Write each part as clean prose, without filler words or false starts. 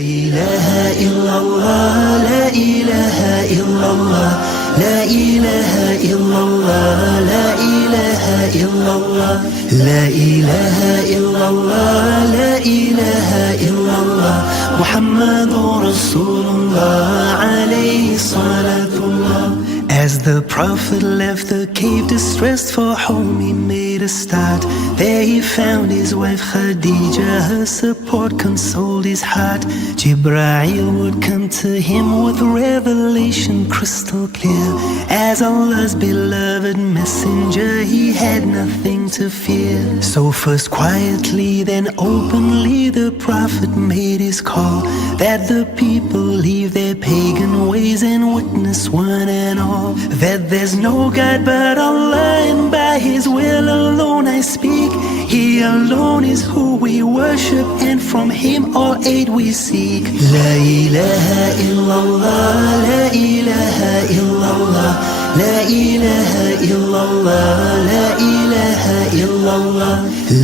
إله إلا الله لا إله إلا الله لا إله إلا الله لا إله إلا الله لا إله إلا الله لا إله إلا الله محمد رسول الله عليه صلاة الله. As the Prophet left the cave distressed for home, he made a start. There he found his wife Khadija, her support consoled his heart. Jibreel would come to him with revelation crystal clear. As Allah's beloved messenger, he had nothing to fear. So first quietly, then openly, the Prophet made his call, that the people leave their pagan ways and witness one and all, that there's no God but Allah, and by His will alone I speak. He alone is who we worship, and from Him all aid we seek. La ilaha illallah, la ilaha illallah, la ilaha illallah, la ilaha illallah,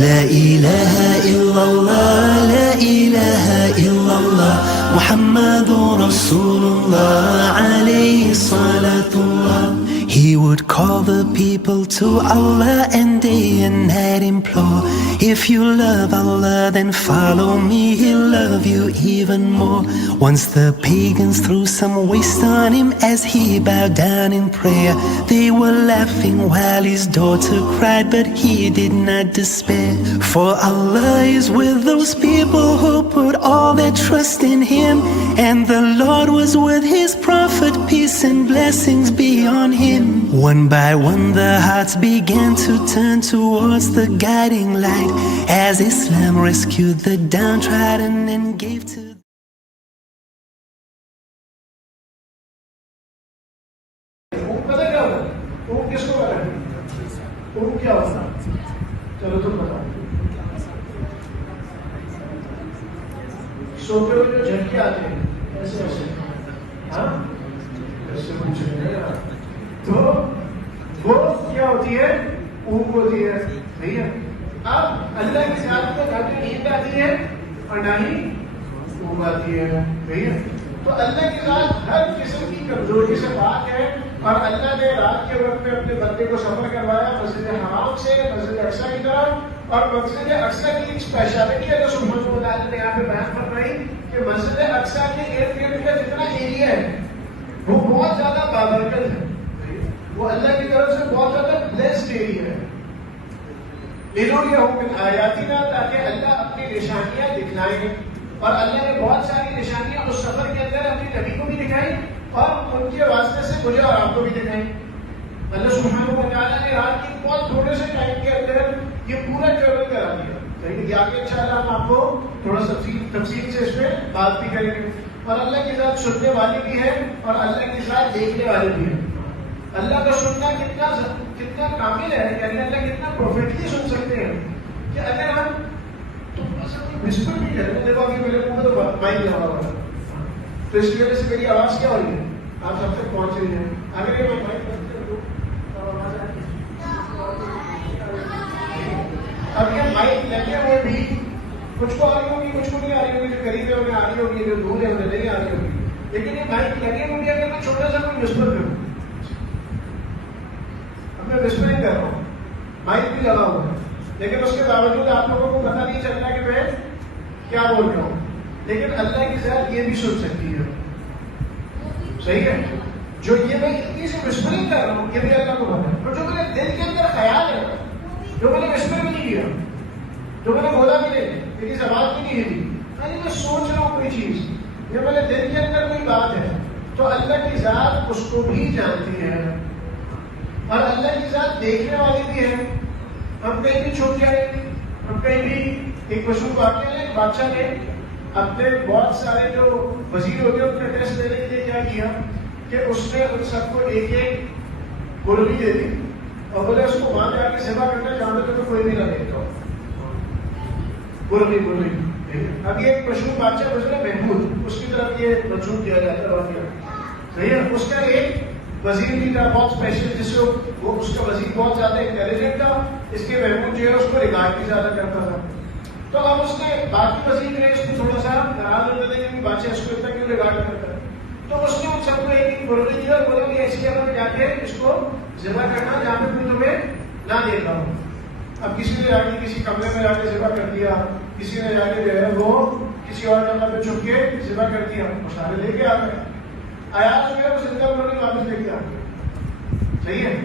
la ilaha illallah, la ilaha illallah, Muhammadur Rasulullah alayhi salatullah. He would call the people to Allah and day and night implore, if you love Allah then follow me, He'll love you even more. Once the pagans threw some waste on him as he bowed down in prayer. They were laughing while his daughter cried, but he did not despair. For Allah is with those people who put all their trust in Him, and the Lord was with His Prophet, peace and blessings be on him. One by one the hearts began to turn towards the guiding light, as Islam rescued the downtrodden and gave to چلو تم بتاؤ. سوتے ہوئے جو جھٹکے آتے ہیں ایسے ایسے, ہاں ایسے کچھ نہیں, تو وہ کیا ہوتی ہے؟ اونگ ہوتی ہے. صحیح ہے. اب اللہ کی ذات کو نہ تو نیند آتی ہے اور نہ ہی اونگ آتی ہے. صحیح ہے. تو اللہ کی ذات ہر قسم کی کمزوری سے پاک ہے, اور اللہ نے رات کے وقت میں اپنے بندے کو سفر کروایا مسجد حرام سے مسجد اقصیٰ کی طرف. اور مسجد اقصیٰ کی ایک اسپیشلٹی ہے جو سبحانہ و تعالیٰ نے یہاں پہ بیان فرمائی کہ مسجد اقصیٰ کے ارد گرد کا جتنا ایریا ہے وہ بہت زیادہ بابرکت ہے, وہ اللہ کی طرف سے بہت زیادہ بلیسڈ ایریا ہے. لِنُرِيَهُ مِنْ آیَاتِنَا, تاکہ اللہ اپنی نشانیاں دکھلائیں. اور اللہ نے بہت ساری نشانیاں اس سفر کے اندر اپنے نبی کو بھی دکھائی اور ان کے واسطے سے مجھے اور آپ کو بھی دکھائی. اللہ سبحانہ و تعالیٰ نے رات کی بہت تھوڑے سے ٹائم کے اندر یہ پورا ٹریول کرا دیا. لیکن آگے انشاءاللہ ہم آپ کو تھوڑا سا تفصیل سے اس پہ بات بھی کریں گے. اور اللہ کی ذات سننے والی بھی ہے اور اللہ کی ذات دیکھنے والی بھی ہے. اللہ کا سننا کتنا کامل ہے, یعنی اللہ کتنا پرفیکٹلی سن سکتے ہیں کہ اگر ہم وسپر بھی کریں. دیکھو ابھی میرے منہ میں تو مائک لگا ہوا ہے, تو اس کی وجہ سے میری آواز کیا ہو رہی ہے, آپ سب تک پہنچ رہی ہے. اگر یہ مائک بند کر دوں تو آواز آ رہی ہے. اب یہ مائک لگے ہوئے بھی کچھ کو آ رہی ہوگی, کچھ کو نہیں آ رہی ہوگی, جو قریب ہے انہیں آ رہی ہوگی, جو دور ہے انہیں نہیں آ رہی ہوگی. لیکن یہ مائک لگے ہوئے بھی اگر میں چھوٹا سا کوئی وسپر کروں, اب میں وسپرنگ کر رہا ہوں, مائک بھی لگا ہوا ہے, لیکن اس کے باوجود آپ لوگوں کو پتہ نہیں چلتا کہ میں کیا بول رہا ہوں. لیکن اللہ کی ذات یہ بھی سن سکتی ہے. صحیح ہے. جو یہ میں اتنی سی وسپرنگ کر رہا ہوں یہ بھی اللہ کو پتہ ہے. اور جو میرے دل کے اندر خیال ہے, جو میں نے وسپر بھی نہیں کیا, جو میں نے بولا بھی نہیں, میری زبان بھی نہیں ہلی, میں سوچ رہا ہوں کوئی چیز, یہ میرے دل کے اندر کوئی بات ہے, تو اللہ کی ذات اس کو بھی جانتی ہے. اور اللہ کی ذات دیکھنے والی بھی ہے. ہم کہیں بھی چھوٹ جائیں, ہم کہیں بھی ایک مشہور واقعہ ہے, ایک بادشاہ نے اپنے بہت سارے جو وزیر ہوتے ہیں ان کا ٹیسٹ لینے کے لیے کیا کیا کہ اس نے ان سب کو ایک ایک مرغی دے دی اور بولے اس کو وہاں جا کے سیوا کرنا جہاں تک تو کوئی بھی نہ دیکھتا ہو. مرغی. اب یہ ایک مشہور بادشاہ گزرا محمود, اس کی طرف یہ منسوخ کیا جاتا ہے واقعہ. صحیح ہے. اس کا ایک وزیر بھی تھا بہت اسپیشل, جس سے وہ اس کا وزیر بہت زیادہ انٹیلیجنٹ تھا, اس کے محمود جو ہے اس کو ریگارڈ بھی زیادہ کرتا تھا. تو اب اس نے باقی وزیر جو ہے اس کو تھوڑا سا ناراض ہوتے تھے کہ بادشاہ اس کو اتنا کیوں ریگارڈ کرتا ہے. تو اس نے ان سب کو ایک مرغی دیا اور بولا کہ ایسی جگہ پہ جا کے اس کو ذبح کرنا جہاں پہ کوئی تمہیں نہ دیکھ رہا ہو. اب کسی نے جا کے کسی کمرے میں جا کے ذبح کر دیا, کسی نے جا کے جو ہے وہ کسی اور جگہ پہ چھپ کے ذبح کر دیا, وہ سارے لے کے آ گئے. ایاز جو ہے وہ زندہ مرغی واپس لے کے آ گئے. صحیح ہے.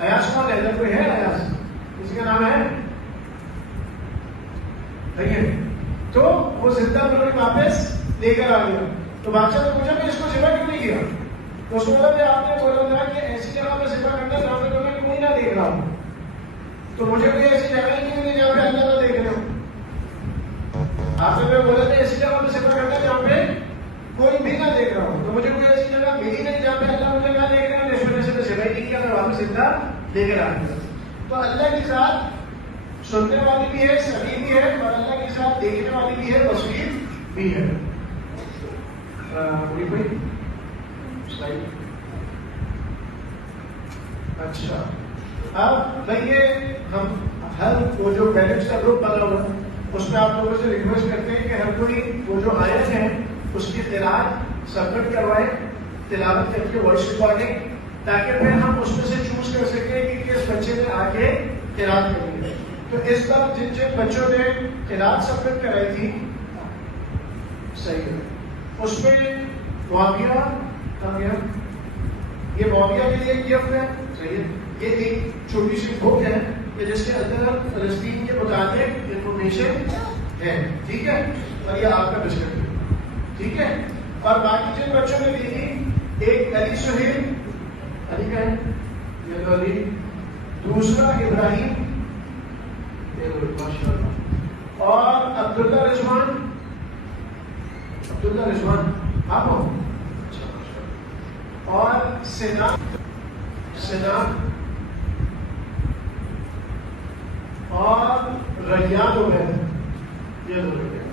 ایاز کون ہے؟ ادھر کوئی ہے ایاز؟ کسی کا نام ہے؟ صحیح ہے. تو وہ زندہ مرغی واپس لے کر آ گیا. تو بادشاہ نے پوچھا کہ اس کو ذبح کیوں نہیں کیا؟ تو اس کو بولا کہ آپ نے بولا تھا کہ ایسی جگہ پہ ذبح کرنا جہاں پہ تمہیں کوئی نہ دیکھ رہا ہو. تو مجھے کوئی ایسی جگہ ہی نہیں جہاں پہ اللہ نہ دیکھ رہے ہو. آپ نے بولا تھا ایسی جگہ پہ ذبح کرنا جہاں پہ کوئی بھی نہ دیکھ رہا ہو. تو مجھے کوئی ایسی جگہ ملی نہیں جہاں پہ اللہ مجھے نہ دیکھ رہا ہو. اس وجہ سے میں ذبح نہیں کیا, میں واپس زندہ لے کر آ گیا. تو اللہ کی ذات سننے والی بھی ہے, سمیع بھی ہے, اور اللہ کی ذات دیکھنے والی بھی ہے, بصیر بھی ہے. اچھا, اب بھائی ہم ہر وہ جو پیرنٹس کا گروپ بنا ہوا اس میں آپ لوگوں سے ریکویسٹ کرتے ہیں کہ ہر کوئی وہ جو آیت ہے اس کی قراءت سبمٹ کروائے, تلاوت کر کے وائس ریکارڈنگ, تاکہ پھر ہم اس میں سے چوز کر سکیں کہ کس بچے نے آگے قراءت کرنی ہے. تو اس بار جن جن بچوں نے قراءت سبمٹ کرائی تھی, صحیح ہے, اس میں معاویہ کہاں گیا؟ یہ معاویہ کے لیے گفٹ ہے. صحیح ہے. یہ ایک چھوٹی سی بک ہے کہ جس کے اندر فلسطین کے متعلق انفارمیشن ہے. ٹھیک ہے. اور یہ آپ کا بسکٹ ہے. ٹھیک ہے. اور باقی جن بچوں نے دی تھی, ایک علی سہیل, علی کا ہے یہ تو علی, دوسرا ابراہیم, اور عبداللہ رضوان. عبداللہ رضوان آپ ہو, اور سنا اور ریان عبید, یہ دو لوگ ہیں.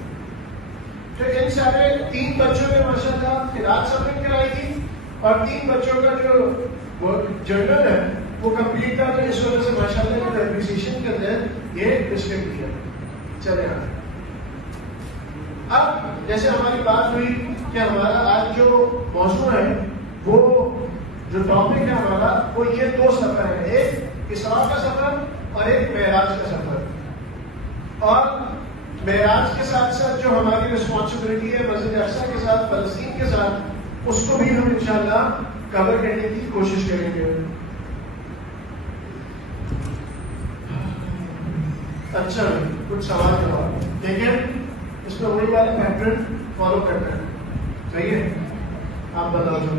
تو ان سارے 3 بچوں نے ماشاءاللہ قراءت سبمٹ کرائی تھی, اور 3 بچوں کا جو جرنل ہے وہ کمپلیٹ تھا. تو اس وجہ سے ماشاءاللہ کی اپریسیشن کے اندر یہ بسکٹ دیا. چلے اب جیسے ہماری بات ہوئی کہ ہمارا آج جو موضوع ہے, وہ جو ٹاپک ہے ہمارا, وہ یہ 2 سفر ہے, ایک اسراء کا سفر اور ایک معراج کا سفر. اور معراج کے ساتھ ساتھ جو ہماری رسپانسبلٹی ہے مسجد اقصی کے ساتھ, فلسطین کے ساتھ, اس کو بھی ہم انشاءاللہ کور کرنے کی کوشش کریں گے. اچھا, کچھ سوال جواب, لیکن اس میں وہی والا پیٹرن فالو کرنا ہے. صحیح ہے. آپ بتاؤ جو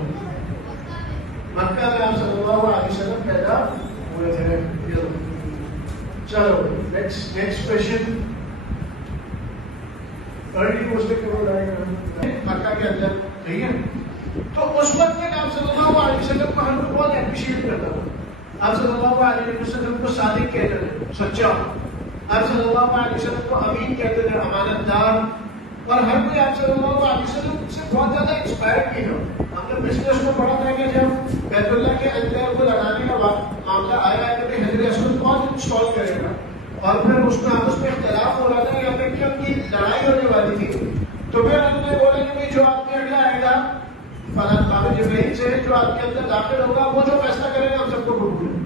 مکہ میں آپ صلی اللہ علیہ وسلم پیدا ہوئے تھے. چلو نیکسٹ کوشچن. ارلی پوسٹ مکہ کے اندر. صحیح ہے. تو اس وقت تک آپ صلی اللہ علیہ وسلم کو ہم کو بہت اپریشیٹ کرتا تھا. آپ صلی اللہ علیہ وسلم کو صادق کہتے تھے, سچا. آپ صلی اللہ علیہ وسلم کو امین کہتے تھے, امانت دار. اور ہر کوئی آپ صلی اللہ علیہ وسلم سے بہت زیادہ انسپائر کی ہے. ہم نے بزنس کو پڑھا تھا کہ جب بیت اللہ کے اندر کو لگانے کا معاملہ آیا ہے کہ حضرت اسود کون انسٹال کرے گا, اور پھر اس میں آپس میں اختلاف ہو رہا تھا یا پھر کہ ان کی لڑائی ہونے والی تھی. تو پھر ہم نے بولا کہ جو آپ کے اگلا آئے گا فلاں باب جبرائیل سے, جو آپ کے اندر داخل ہوگا وہ جو فیصلہ کرے گا ہم سب کو قبول ہے.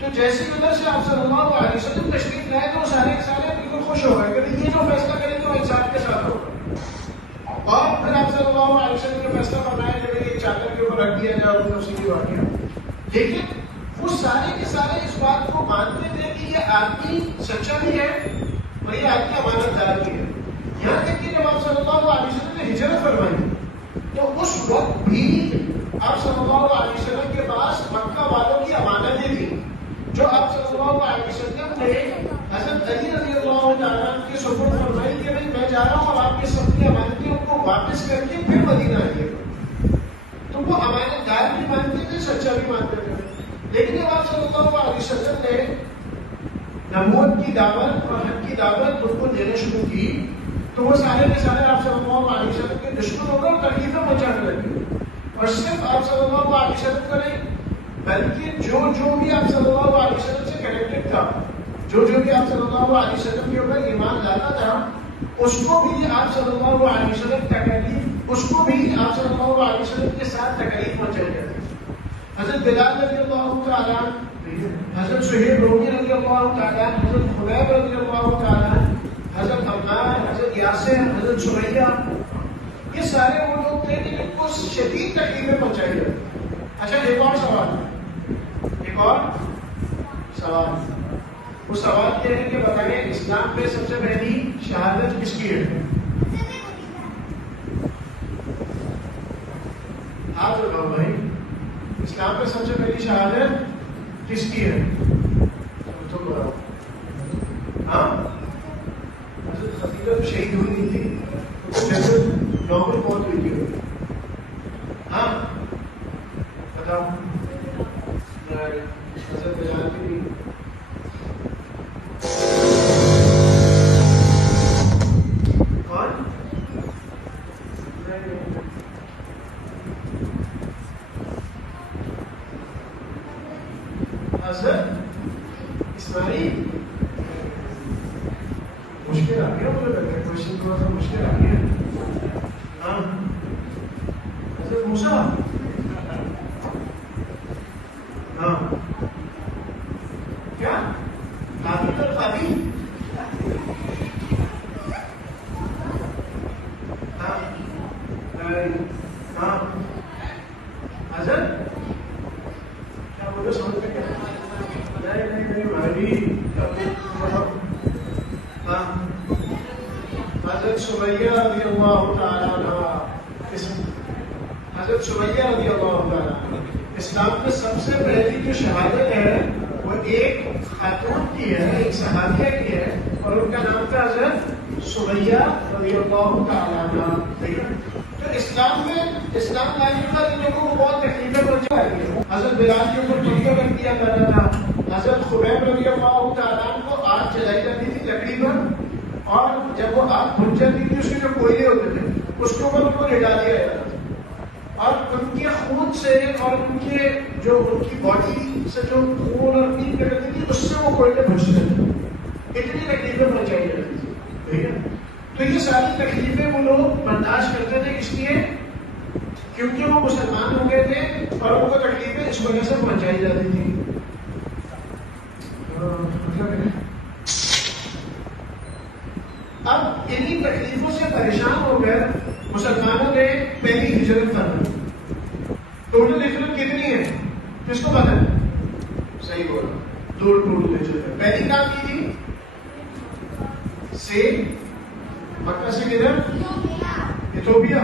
تو جیسے ادھر سے آپ صلی اللہ علیہ وسلم تشریف لائے تو سارے بالکل خوش ہو گئے کہ یہ جو فیصلہ کریں گے وہ انسان کے ساتھ ہوگا. اور پھر آپ صلی اللہ علیہ وسلم نے فیصلہ فرمایا کہ ایک چادر کے اوپر رکھ دیا جائے اور اسی کی بات کیا. لیکن وہ سارے کے سارے اس بات کو مانتے تھے کہ یہ آدمی سچا بھی ہے اور یہ آدمی امانت دار بھی ہے. یہاں تک کہ جب آپ صلی اللہ علیہ وسلم نے ہجرت فرمائی تو اس وقت بھی آپ صلی اللہ علیہ وسلم کے پاس مکہ والوں کی امانتیں تھیں, جو آپ صلی اللہ علیہ وسلم نے حضرت علی رضی اللہ تعالیٰ کے سپرد فرمائی کہ میں جا رہا ہوں اور آپ کی سب کی امانتیں ان کو واپس کر کے پھر مدینہ آئیے. تو وہ امانت دار بھی مانتے تھے, سچا بھی مانتے تھے. لیکن جب آپ صلی اللہ علیہ وسلم نے نبوت کی دعوت اور حق کی دعوت ان کو دینے شروع کی تو وہ سارے کے سارے آپ صلی اللہ علیہ وسلم کے دشمن ہو گئے اور تکلیفیں پہنچانے لگے. اور صرف آپ صلی اللہ علیہ وسلم کا نہیں بلکہ جو بھی آپ صلی اللہ علیہ وسلم سے کنیکٹڈ تھا, جو بھی آپ صلی اللہ علیہ وسلم کے اوپر ایمان لاتا تھا, اس کو بھی آپ صلی اللہ علیہ وسلم تکلیف، اس کو بھی آپ صلی اللہ علیہ وسلم کے ساتھ تکلیف پہنچائی جاتی ہے. حضرت بلال رضی اللہ تعالیٰ، حضرت سہیب رومی رضی اللہ تعالیٰ، حضرت خبیب رضی اللہ تعالیٰ، حضرت عمار، حضرت یاسر، حضرت سمیہ، یہ سارے وہ لوگ تھے جن کو شدید تکلیفیں پہنچائی جاتی. اچھا ایک اور سوال، وہ سوال یہ ہے کہ بتائیے اسلام میں سب سے پہلی شہادت کس کی ہے؟ آپ بتاؤ بھائی، اسلام میں سب سے پہلی شہادت کس کی ہے؟ تم بتاؤ. ہاں حضرت خدیجہ تو شہید ہوئی نہیں تھی، جیسے نارمل موت ہوئی تھی. ہاں بتاؤ. حضرت بلال کی بھی کون؟ حضرت اسماعیل. مشکل آ گیا مجھے لگتا ہے، کوشچن تھوڑا سا مشکل آ گیا. ہاں حضرت موسیٰ. ہاں کیا حابیل اور قابیل؟ ہاں ہاں حضرت کیا بولے سمجھ میں کیا؟ نہیں بھائی. ہاں حضرت سمیہ رضی اللہ تعالیٰ عنہ. حضرت سمیہ رضی اللہ تعالیٰ. اسلام میں سب سے پہلی جو شہادت ہے وہ ایک خاتون کی ہے، ایک صحابیہ کی ہے، اور ان کا نام تھا حضرت سمیہ رضی اللہ تعالیٰ عنہ. تو اسلام میں اسلام لانے کے بعد ان لوگوں کو بہت تکلیفیں پہنچائی ہیں. حضرت بلال کے اوپر چوریاں کر دیا کرتا تھا. حضرت خبیب رضی اللہ تعالیٰ کو آگ جلائی جاتی تھی لکڑی پر، اور جب وہ آگ بھج جاتی تھی اس کے جو کوئلے ہوتے تھے اس کے اوپر ان کو لٹا دیا جاتا تھا، اور ان کے خون سے اور ان کے جو ان کی باڈی سے جو خون اور نیند نکلتی تھی اس سے وہ کوئلے بھجتے تھے. اتنی تکلیفیں پہنچائی جاتی تھی. ٹھیک ہے. تو یہ ساری تکلیفیں وہ لوگ برداشت کرتے تھے، اس لیے کیونکہ وہ مسلمان ہو گئے تھے اور ان کو تکلیفیں اس وجہ سے پہنچائی جاتی تھی. اب انہی تکلیفوں سے پریشان ہو کر مسلمانوں نے پہلی ہجرت کرنا. ٹوٹل ہجرت کتنی ہے کس کو پتا ہے؟ صحیح بولا، دو ٹوٹل ہجرت. پہلی کام کی تھی سے مکہ سے کدھر؟ ایتھوپیا.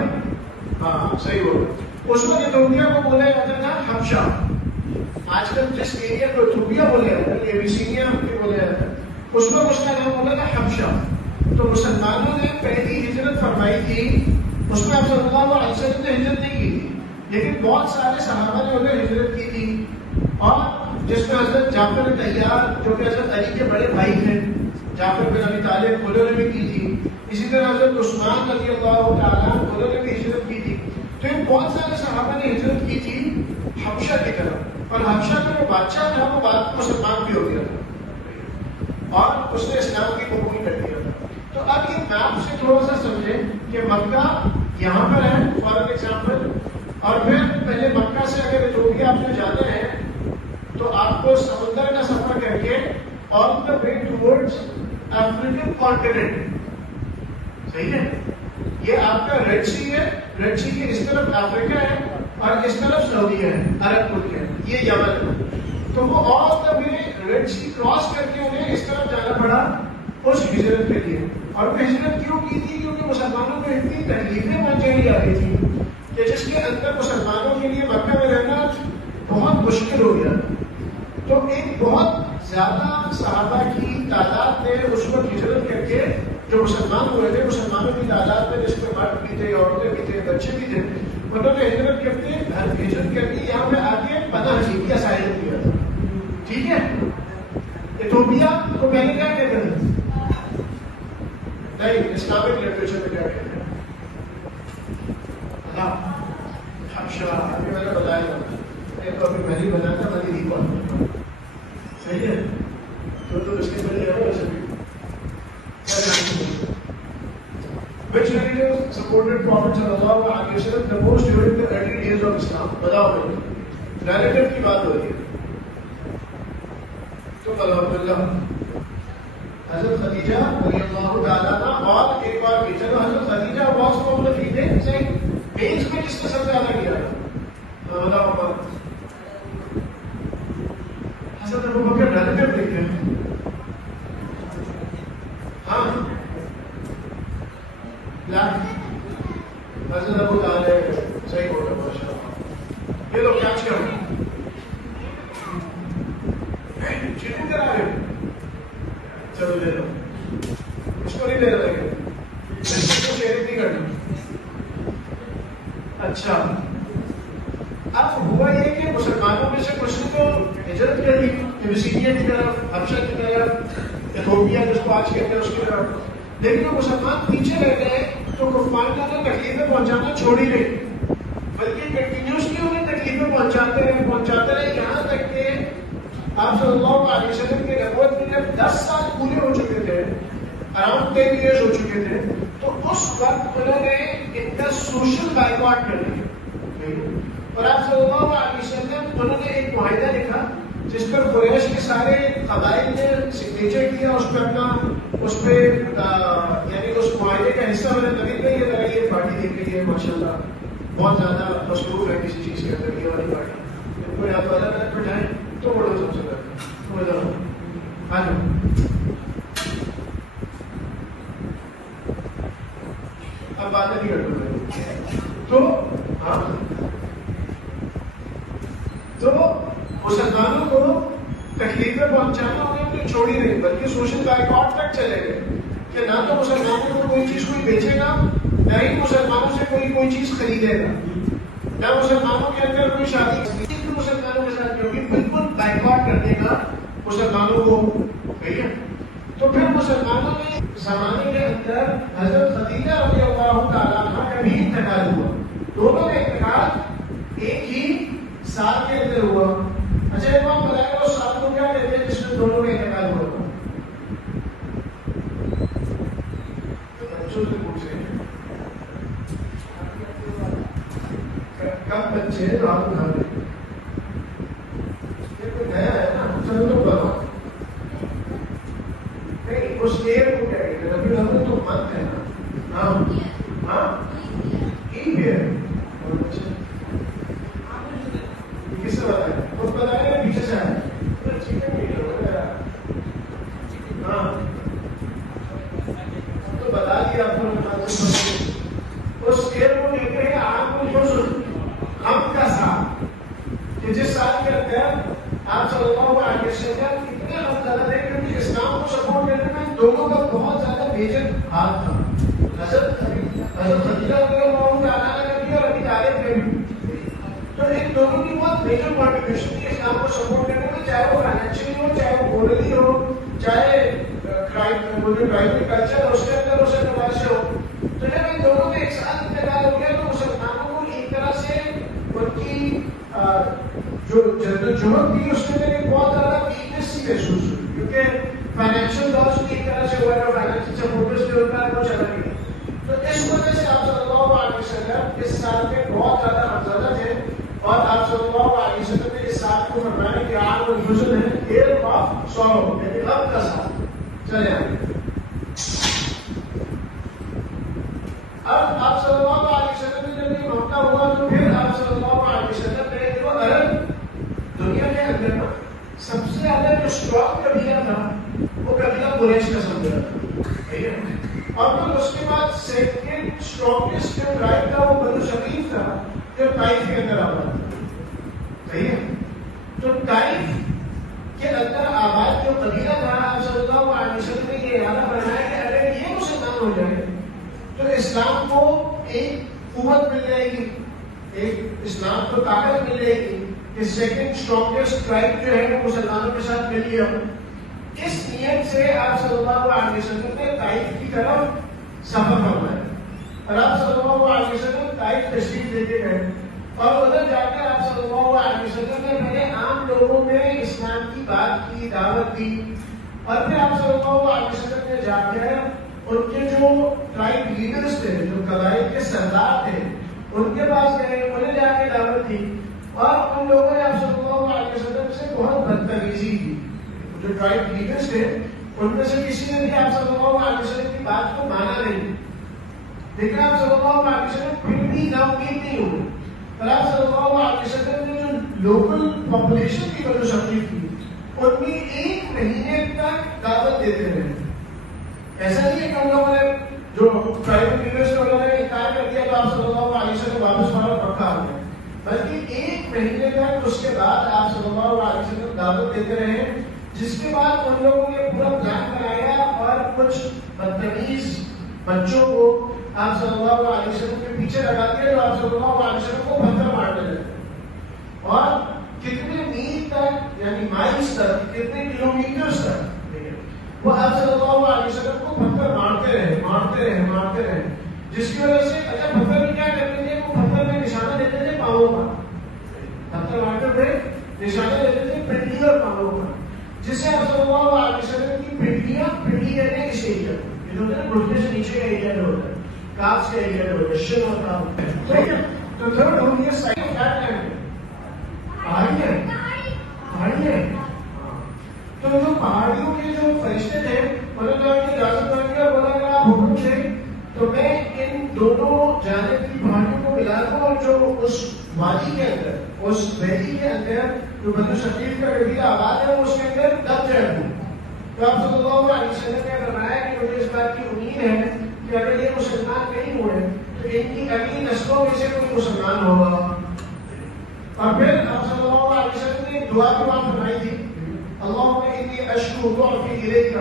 ہاں صحیح بولا. اس وقت ایتھوپیا کو بولا جاتا تھا حبشہ. آج کل جس ایریا کو ایتھوپیا بولا جاتا ہے، ایبیسینیا بولا جاتا ہے، اس وقت اس کا نام ہوتا تھا حبشہ. تو مسلمانوں نے پہلی ہجرت فرمائی تھی، اس میں آپ صلی اللہ علیہ وسلم نے ہجرت نہیں کی تھی، لیکن بہت سارے صحابہ نے ادھر ہجرت کی تھی، اور جس میں حضرت جعفر طیار جو کہ حضرت علی کے بڑے بھائی تھے، جعفر بن ابی طالب، انہوں نے بھی کی تھی. اسی طرح حضرت عثمان رضی اللہ تعالیٰ انہوں نے بھی ہجرت کی تھی. تو ان بہت سارے صحابہ نے ہجرت کی تھی حبشہ کی طرف، اور حبشہ کا جو بادشاہ تھا وہ بعد میں مسلمان بھی ہو گیا تھا اور اس نے اسلام کی قبول کر دیا تھا. تو اب یہ میپ سے تھوڑا سا سمجھیں کہ مکہ یہاں پر ہے فار ایگزامپل، اور پھر پہلے مکہ سے اگر ایتھوپیا آپ نے جانا ہے تو آپ کو سمندر کا سفر کر کے آن دا وے ٹوورڈز افریقن کانٹیننٹ. صحیح ہے. یہ آپ کا ریڈ سی ہے، ریڈ سی کے اس طرف افریقہ ہے اور اس طرف سعودیہ ہے، عرب ملک ہے، یہ یمن ہے. تو وہ آن دا وے ریڈ سی کراس کر کے انہیں اس طرف جانا پڑا اس ہجرت کے لیے. اور وہ ہجرت کیوں کی تھی؟ کیونکہ مسلمانوں کو اتنی تکلیفیں پہنچائی جا رہی تھی کہ جس کے اندر مسلمانوں کے لیے مکہ میں رہنا بہت مشکل ہو گیا. تو ایک بہت زیادہ صحابہ کی تعداد نے اس وقت ہجرت کر کے جو مسلمان ہوئے تھے، مسلمانوں کی تعداد میں جس میں مرد بھی تھے، عورتیں بھی تھے، بچے بھی تھے، انہوں نے ہجرت کر کے یہاں پہ آ کے پناہ لی، اسائلم دیا تھا. ٹھیک ہے. ایتھوپیا کو پہلے کیا کہتے ہیں؟ نہیں، اسلامک لٹریچر میں کیا کہتے ہیں؟ حبشہ. ابھی میں نے بتایا تھا، تو ابھی میں نے بتایا تھا، میں نے نہیں پڑھا. صحیح ہے. تو اس کے پہلے کیا Prophet sallallahu alaihi wasallam proposed during the early days of Islam. بتاؤ بھائی ریلیٹیو کی بات ہو رہی ہے. تو الحمدللہ حضرت خدیجہ رضی اللہ تعالیٰ عنہ اور ایک بار بھی چلو حضرت خدیجہ واس کو ہم لوگ لکھتے ہیں صحیح بیچ میں کس نے سب سے زیادہ کیا ہے بتاؤ بابا. حضرت ابو بکر ریلیٹیو دیکھتے ہیں. ہاں لا حضرت ابو طالب صحیح بول رہے ماشاء اللہ. یہ لوگ کیا کریں چیٹنگ کرا رہے ہو. چلو لے لو اس کو نہیں لے رہے شیئرنگ نہیں کرنا. اچھا اب ہوا یہ کہ مسلمانوں میں سے کچھ نے تو ہجرت کر لی ابسینیا کی طرف حبشہ کی طرف ایتھوپیا جس کو آج کہتے ہیں اس کی طرف. لیکن وہ مسلمان پیچھے رہ گئے تو کفار نے تکلیفیں پہنچانا چھوڑ ہی نہیں بلکہ کنٹینیوسلی انہیں تکلیفیں پہنچاتے رہے یہاں تک کہ آپ صلی اللہ علیہ وسلم کے نبوت میں جب 10 سال پورے ہو چکے تھے اراؤنڈ 10 ایئرس ہو چکے تھے تو اس وقت انہوں نے ان کا سوشل بائیکاٹ کر دیا. اور آپ صلی اللہ علیہ وسلم انہوں نے ایک معاہدہ لکھا جس پر قریش کے سارے قبائل نے سگنیچر کیا اس پہ اپنا اس پہ یعنی اس معاہدے کا حصہ میں نبی کا یہ لگا یہ پارٹی دیکھ رہی ہے ماشاء اللہ بہت زیادہ مصروف ہے کسی چیز کے اندر یہ والی پارٹی کوئی آپ الگ الگ بٹھائیں تو بڑھو سب سے پہلے آ جاؤ. اب باتیں نہیں کر تو ہاں تو مسلمانوں کو تکلیفیں پہنچانا انہیں چھوڑ ہی نہیں بلکہ سوشل بائیکاٹ تک چلے گئے کہ نہ تو مسلمانوں کو کوئی چیز کوئی بیچے گا نہ ہی مسلمانوں سے کوئی چیز خریدے گا نہ مسلمانوں کے اندر کوئی شادی مسلمانوں کے ساتھ کیونکہ بالکل بائیکاٹ کرنے کا مسلمانوں کو ہے. تو پھر مسلمانوں نے زمانے کے اندر حضرت خدیجہ رضی اللہ تعالیٰ عنہ کا بھی انتقال ہوا. دونوں کا انتقال ایک ہی سال کے اندر ہوا. اچھا ایک بات بتائیں وہ سال کو کیا کہتے ہیں جس میں دونوں کا انتقال ہوا تھا؟ کب بچے رات کو گھر نیا ہے نا چلو تو بتاؤ نہیں اس ایئر کو کیا کہتے ہیں ربیع الاول تو منتھ ہے نا. ہاں ہاں عید ہے کس سے بتائیں اس بتائیں پیچھے سے آئے ہاں تو بتا دیا آپ کو اس ایئر کو کہتے ہیں آپ کو غم کا سال کہ جس سال کے اندر آپ صلی اللہ علیہ وسلم اتنے غم زدہ تھے کیونکہ اسلام کو سپورٹ کرنے میں لوگوں کا بہت زیادہ میجر ہاتھ تھا. حضرت خدیجہ رضی اللہ تعالیٰ عنہ کا بھی اور ابی طالب کا بھی تو ان دونوں کی بہت میجر کانٹریبیوشن تھی اسلام کو سپورٹ کرنے میں چاہے وہ فائنینشلی ہو چاہے وہ مورلی ہو چاہے کرائم کلچر اس کے اندر اس اعتبار سے ہو. تو جب ان دونوں کے ایک ساتھ انتقال ہو گیا تو مسلمانوں کو ایک طرح سے ان کی جو جدوجہد تھی اس کے اندر ایک بہت زیادہ ویکنیس سی محسوس ہوئی کیونکہ فائنینشیل لاس بھی ایک طرح سے ہوا ہے اور فائنینشیل سپورٹرز جو ہوتا ہے وہ چلا نہیں. تو اس وجہ سے آپ صلی اللہ علیہ وسلم اس سال میں بہت زیادہ غمزدہ تھے اور آپ صلی اللہ علیہ وسلم نے اس سال کو فرمایا کہ عام الحزن ہے ایئر آف سورو یعنی غم کا سال. چلے آئے اب آپ صلی اللہ علیہ وسلم نے جب یہ موقع ہوا تو پھر آپ صلی اللہ علیہ وسلم نے جو عرب دنیا کے اندر سب سے زیادہ جو اسٹرانگ قبیلہ تھا وہ قبیلہ قریش کا سمجھا تھا. اور پھر اس کے بعد سیکنڈ اسٹرانگسٹ جو ٹرائب تھا وہ بنو ثقیف تھا جو طائف کے اندر آباد تھا. صحیح ہے. تو طائف کے اندر آباد جو قبیلہ تھا آپ صلی اللہ علیہ وسلم نے یہ ارادہ بنایا کہ اگر یہ مسلمان ہو جائے تو اسلام کو ایک قوت مل جائے گی ایک اسلام کو طاقت مل جائے گی کہ سیکنڈ اسٹرانگسٹ ٹرائب جو ہے وہ مسلمانوں کے ساتھ مل لیا. اس نیت سے آپ صلی اللہ علیہ وسلم نے طائف کی طرف سفر فرمایا اور آپ صلی اللہ علیہ وسلم طائف تشریف لے کے گئے اور ادھر جا کر آپ صلی اللہ علیہ وسلم نے پہلے عام لوگوں میں اسلام کی بات کی دعوت دی اور پھر آپ صلی اللہ علیہ وسلم نے جا کر ان کے جو ٹرائب لیڈرز تھے، جو قبائل کے سردار تھے، ان کے پاس گئے، انہیں جا کے دعوت دی، اور ان لوگوں نے آپ صلی اللہ علیہ وسلم سے بہت بدتمیزی کی. جو ٹرائب لیڈرز تھے ان میں سے کسی نے بھی آپ صلی اللہ علیہ وسلم کی بات کو مانا نہیں، لیکن آپ صلی اللہ علیہ وسلم پھر بھی نا امید نہیں ہوئے. اور آپ صلی اللہ علیہ وسلم نے جو لوکل پاپولیشن کی بنو ثقیف کی، ان میں 1 مہینے تک دعوت دیتے رہے. ایسا نہیں ہے کہ ان لوگوں نے جو ٹرائبل لیڈرز تھے انہوں نے انکار کر دیا تو آپ صلی اللہ علیہ وسلم واپس واپس پکا ہو گئے، بلکہ 1 مہینے تک اس کے بعد آپ صلی اللہ علیہ وسلم دعوت دیتے رہے، جس کے بعد ان لوگوں نے پورا پلان بنایا اور کچھ بدتمیز بچوں کو آپ صلی اللہ علیہ وسلم کے پیچھے لگا دیا جو آپ صلی اللہ علیہ وسلم کو پتھر مارنے لگے. اور کتنے میل تک، یعنی مائلز تک، کتنے کلومیٹرز تک وہ آپ صلی اللہ علیہ وسلم کو پتھر مارتے رہے، جس کی وجہ سے اچھا پتھر میں کیا کرتے تھے، وہ پتھر میں نشانہ دیتے تھے پاؤں کا، پتھر مارتے ہوئے نشانہ دیتے تھے پنڈلی اور پاؤں کا، جس سے آپ صلی اللہ علیہ وسلم کی پنڈلی کہتے ہیں اس ایریا کو، یہ جو ہوتا ہے گھٹنے سے نیچے کا ایریا جو ہوتا ہے، کاف کا ایریا جو ہوتا ہے، شن ہوتا ہے. تو تھرڈ ہو گیا سائن آف دیٹ لینڈ، پہاڑی ہے. تو جو پہاڑیوں کے جو فرشتے تھے انہوں نے ان کی اجازت مانگی اور بولا کہ آپ حکم دیں تو میں ان دونوں جانب کی پہاڑیوں کو ملا دوں، اور جو اس وادی کے اندر، اس ویلی کے اندر جو بنو ثقیف کا قبیلہ آباد ہے وہ اس کے اندر دب جائے گا. تو آپ صلی اللہ علیہ وسلم نے فرمایا کہ مجھے اس بات کی امید ہے کہ اگر یہ مسلمان نہیں ہوئے تو ان کی اگلی نسلوں میں سے کوئی مسلمان ہوگا. اور پھر آپ صلی اللہ علیہ وسلم نے دعا کی بات فرمائی تھی، اللہم انی اشکو ضعفی الیک،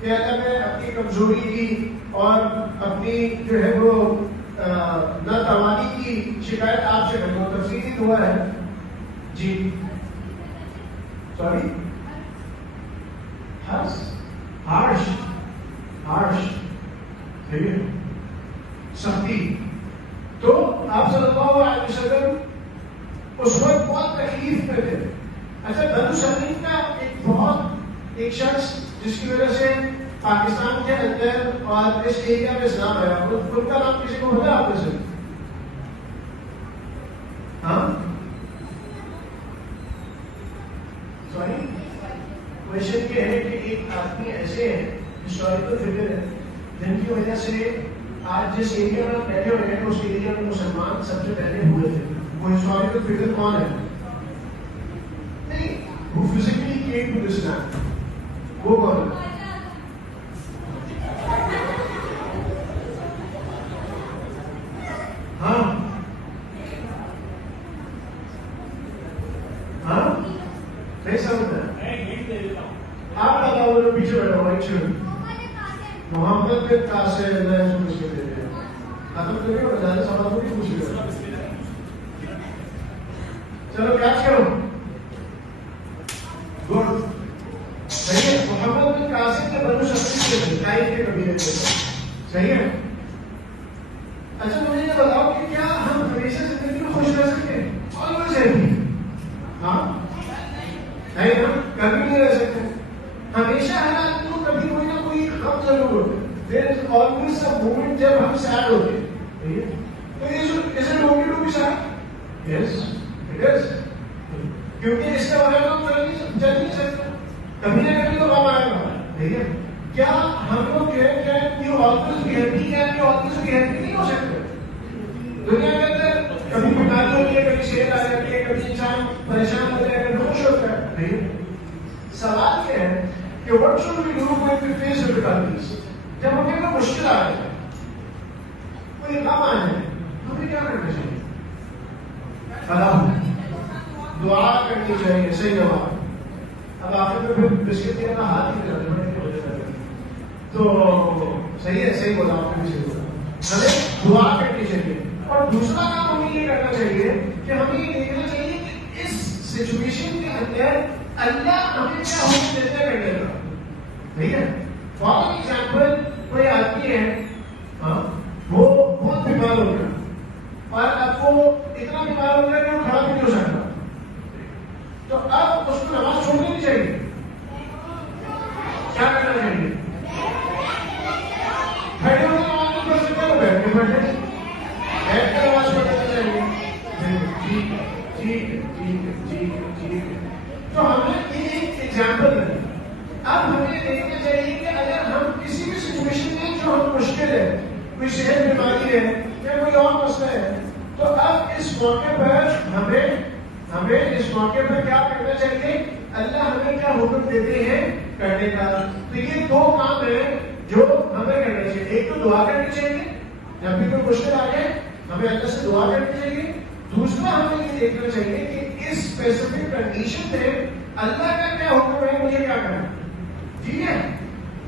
کہ اگر میں اپنی کمزوری کی اور اپنی جو ہے وہ ناتوانی کی شکایت آپ سے کروں. تفصیلی دعا ہے جی، سوری ہارش سختی. تو آپ صلی اللہ علیہ وسلم اس وقت بہت تکلیف میں تھے. اچھا بنو ثقیف کا ایک شخص جس کی وجہ سے پاکستان کے اندر اور اس ایریا میں اسلام آیا، ان کا نام کسی کو پتا آپ میں سے؟ ہاں سوری کوشچن یہ ہے کہ ایک آدمی ایسے ہیں ہسٹوریکل فگر ہے جن کی وجہ سے آج جس ایریا میں بیٹھے ہوئے ہیں اس ایریا میں مسلمان سب سے پہلے ہوئے تھے. وہ ہسٹوریکل فگر کون ہے؟ نہیں، وہ physically came to this land, وہ کون ہے؟ ہاں نہیں سمجھتا آپ بتاؤ. وہ جو پیچھے بیٹھا ہوا محمد بن قاسم، ختم کریے اور زیادہ سوال کو بھی پوچھ لیا. چلو کیچ کرو. گڈ، صحیح ہے. محمد بن قاسم کے بنو ثقیف کے طائف کے قبیلے سے، صحیح ہے. اچھا مجھے یہ بتاؤ کہ کیا ہم ہمیشہ زندگی میں خوش رہ سکتے ہیں؟ Always happy? ہاں نہیں، ہم کبھی نہیں رہ سکتے. ہمیشہ ہر آدمی کو کبھی کوئی نہ کوئی غم ضرور ہوتا ہے. There is always a moment جب ہم سیڈ ہوتے ہیں. تو is it okay to be sad? Yes, it is. کیونکہ اس کے بغیر ہم چل نہیں سکتے. کبھی نہ کبھی تو غم آئے گا. کیا ہم لوگ جو ہے کہ always be happy، کیا always be happy نہیں ہو سکتے؟ دنیا کے اندر کبھی بیماری ہوتی ہے، کبھی صحت آ جاتی ہے، کبھی انسان پریشان ہو جائے گا، خوش ہوتا ہے. سوال یہ ہے کہ what should we do when we face difficulties؟ جب ہمیں کوئی مشکل آ جائے، کوئی غم آ جائے، ہمیں کیا کرنا چاہیے؟ دعا کرنی چاہیے. صحیح جواب. اب آخر میں پھر بسکٹ دینا ہاتھ ہی کرتے تو صحیح ہے. صحیح بولا آپ نے، صحیح بولا. ہمیں دعا کرنی چاہیے. اور دوسرا کام ہمیں یہ کرنا چاہیے کہ ہمیں یہ دیکھنا چاہیے کہ اس سچویشن کے اندر اللہ ہمیں کیا حکم دیتا ہے کرنے کا. ٹھیک ہے. فار ایگزامپل کوئی آدمی ہے، وہ بہت بیمار ہو گیا اور اب وہ اتنا بیمار ہو گیا کہ وہ کھڑا بھی نہیں ہو سکتا، تو اب اس کو نماز چھوڑ دینی چاہیے. کیا کرنا چاہیے؟ آگے بڑھیں بیٹھ کر آواز پڑھنا چاہیے. ٹھیک ہے ٹھیک ہے ٹھیک ہے ٹھیک ہے ٹھیک ہے. تو ہمیں یہ ایک ایگزامپل ہے. اب ہمیں دیکھنا چاہیے کہ اگر ہم کسی بھی سچویشن میں جو ہم مشکل ہے, کوئی صحت بیماری ہے یا کوئی اور مسئلہ ہے, تو اب اس موقع پر ہمیں اس موقع پر کیا کرنا چاہیے؟ اللہ ہمیں کیا حکم دیتے ہیں کرنے کا. تو یہ دو کام ہیں جو ہمیں کرنا چاہیے. ایک تو دعا کرنی چاہیے, جب بھی کوئی مشکل آ جائے ہمیں اللہ سے دعا کرنی چاہیے. دوسرا ہمیں یہ دیکھنا چاہیے کہ اس اسپیسیفک کنڈیشن میں اللہ کا کیا حکم ہے, مجھے کیا کرنا. ٹھیک ہے,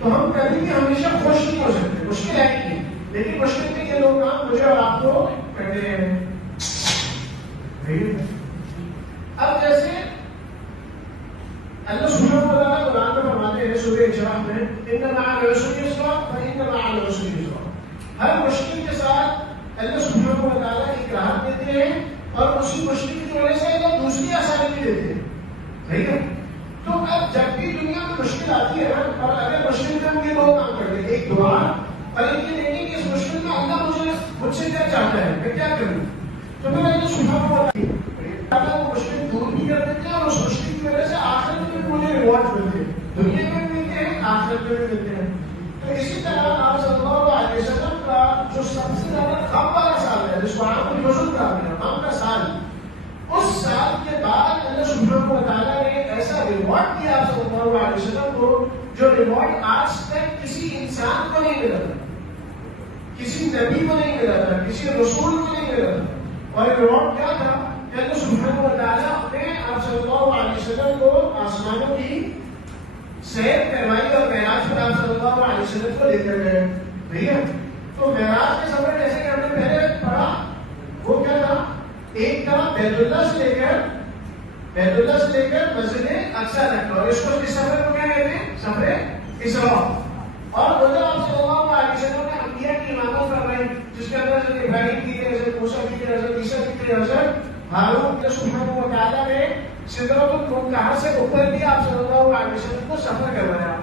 تو ہم کبھی بھی ہمیشہ خوش نہیں ہو سکتے, مشکل آئے گی, لیکن مشکل میں یہ دو کام مجھے اور آپ کو کرنے ہیں. اب جیسے اللہ سبحانہ و تعالیٰ قرآن میں فرماتے ہیں سورہ اجراء میں, ان مع العسر یسرا فان مع العسر یسرا. ہر مشکل کے ساتھ اللہ سبحانہ و تعالیٰ ایک راحت دیتے ہیں اور اسی مشکل کی وجہ سے اللہ دوسری آسانی بھی دیتے ہیں. صحیح ہے. تو اب جب بھی دنیا میں مشکل آتی ہے نا, اور اگر مشکل میں ہم یہ دو کام کرتے ہیں, ایک دعا اور ایک یہ دیکھیں کہ اس مشکل میں اللہ مجھ سے کیا چاہتا ہے, میں کیا کروں. تو میں اللہ سبحانہ و تعالیٰ وہ مشکل دور بھی کر دیتے ہیں اور اس مشکل کی وجہ سے آخرت میں مجھے ریوارڈ ملتے ہیں, دنیا میں بھی ملتے ہیں, آخرت میں بھی ملتے ہیں. تو اسی طرح آپ صلی اللہ علیہ وسلم کا جو سب سے زیادہ غم والا سال ہے, جس کو آپ کو وصول کہا گیا, غم کا سال, اس سال کے بعد اللہ سبحانہ و تعالیٰ نے ایسا ریوارڈ دیا آپ صلی اللہ علیہ وسلم کو جو ریوارڈ آج تک کسی انسان کو نہیں ملا تھا, کسی نبی کو نہیں ملا تھا, کسی رسول کو نہیں ملا تھا. اور ریوارڈ کیا تھا کہ اللہ سبحانہ و تعالیٰ نے آپ صلی اللہ علیہ وسلم کو آسمانوں کی سیر کروائی اور معراج پر آپ صلی اللہ علیہ وسلم کو لے کر گئے. ٹھیک ہے. تو معراج کے سفر جیسے کہ ہم نے پہلے پڑھا, وہ کیا تھا, ایک تھا بیت اللہ سے لے کر مسجد اقصی تک, اور اس کو اس سفر کو کیا کہتے ہیں, سفر اسراء. اور ادھر آپ صلی اللہ علیہ وسلم نے انبیاء کی امامت فرمائی, جس کے اندر حضرت ابراہیم کی تھی, حضرت موسیٰ کی تھی, حضرت عیسیٰ کی تھی, حضرت ہارون. اللہ سبحانہ و تعالیٰ نے سدرۃ المنتہا سے اوپر بھی آپ صلی اللہ علیہ وسلم کو سفر کروایا.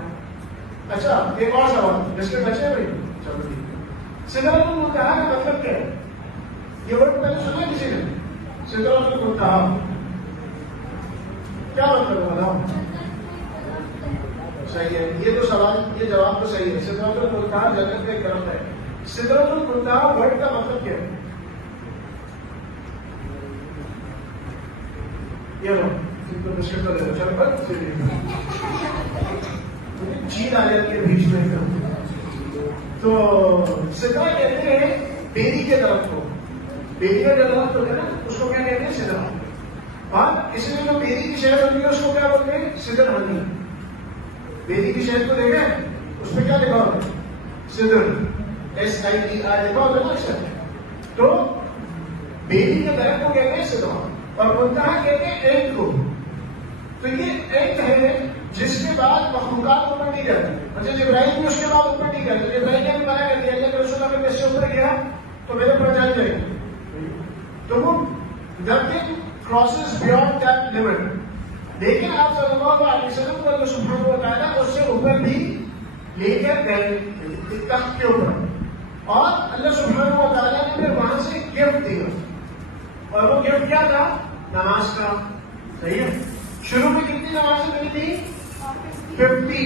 اچھا, ایک اور سوال جس کے بچے بھائی, چلو ٹھیک ہے. سدرۃ المنتہا کا مطلب کیا ہے؟ یہ ورڈ پہلے سنا کسی نے؟ سدرۃ المنتہا کیا مطلب ہے بتاؤ. صحیح ہے, یہ تو سوال, یہ جواب تو صحیح ہے. سدرۃ المنتہا جنت کا ایک درخت ہے. سدرۃ المنتہا ورڈ کا مطلب کیا ہے؟ یہ لو مشکل تو لے چل پر چین آ جاتی ہے بیچ میں. تو سدرا کہتے ہیں بیری کے درخت کو, بیری کا درخت ہوتا ہے نا, اس کو کیا کہتے ہیں, سدرا. اور اس میں جو بیری کی شہد ہوتی ہے اس کو کیا بولتے ہیں, سدر ہنی. بیری کی شہد کو دیکھیں, اس پہ کیا لکھا ہوتا ہے, سدر, SIDR لکھا ہوتا ہے نا اکثر. تو بیری کے درخت کو کہتے ہیں سدرا, اور منتہا کہتے ہیں اینٹ کو. تو یہ اینٹ ہے جس کے بعد مخلوقات اوپر نہیں جاتی. جیسے ابراہیم بھی اس کے بعد اوپر نہیں گیا, ابراہیم نے بھی منع کر دیا, اللہ کے رسول اگر میں سے اوپر گیا تو میرے پر جل جائے گا. تو وہ nothing crosses beyond that limit. لیکن آپ صلی اللہ علیہ وسلم کو اللہ سبحانہ و تعالیٰ اس سے اوپر بھی لے کر گئے تخت کے اوپر, اور اللہ سبحانہ و تعالیٰ نے پھر وہاں سے گفٹ دیا, اور وہ گفٹ کیا تھا, نماز کا. صحیح ہے. شروع میں کتنی نمازیں ملی تھی, 50.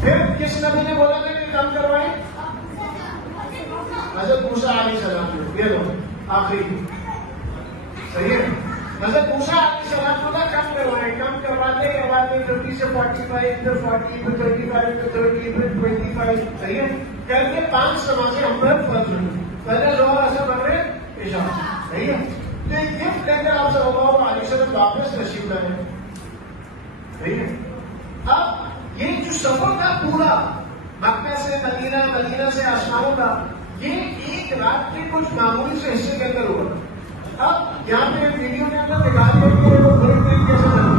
پھر کس نبی نے بولا تھا کہ کم کروائے, حضرت موسیٰ علیہ السلام نے. یہ لو آخری. صحیح ہے. حضرت موسیٰ علیہ السلام کو کم کروائے, کم کرواتے کے بعد 50 سے 45, پھر 40, پھر 35, پھر 30, پھر 25. صحیح ہے. کر کے 5 نمازیں ہم پر فرض ہوئی, پہلے ظہر, عصر, مغرب, عشاء. صحیح ہے. تو ایک گفٹ لے کر آپ صلی اللہ علیہ وسلم واپس تشریف لائے. صحیح ہے. اب یہ جو سفر تھا پورا مکہ سے مدینہ, مدینہ سے آسمانوں کا, یہ ایک رات کے کچھ معمولی سے حصے کے اندر ہوا. اب یہاں پہ ویڈیو کے اندر دکھا دیا کہ وہ بڑی ٹرین کیسے چلتی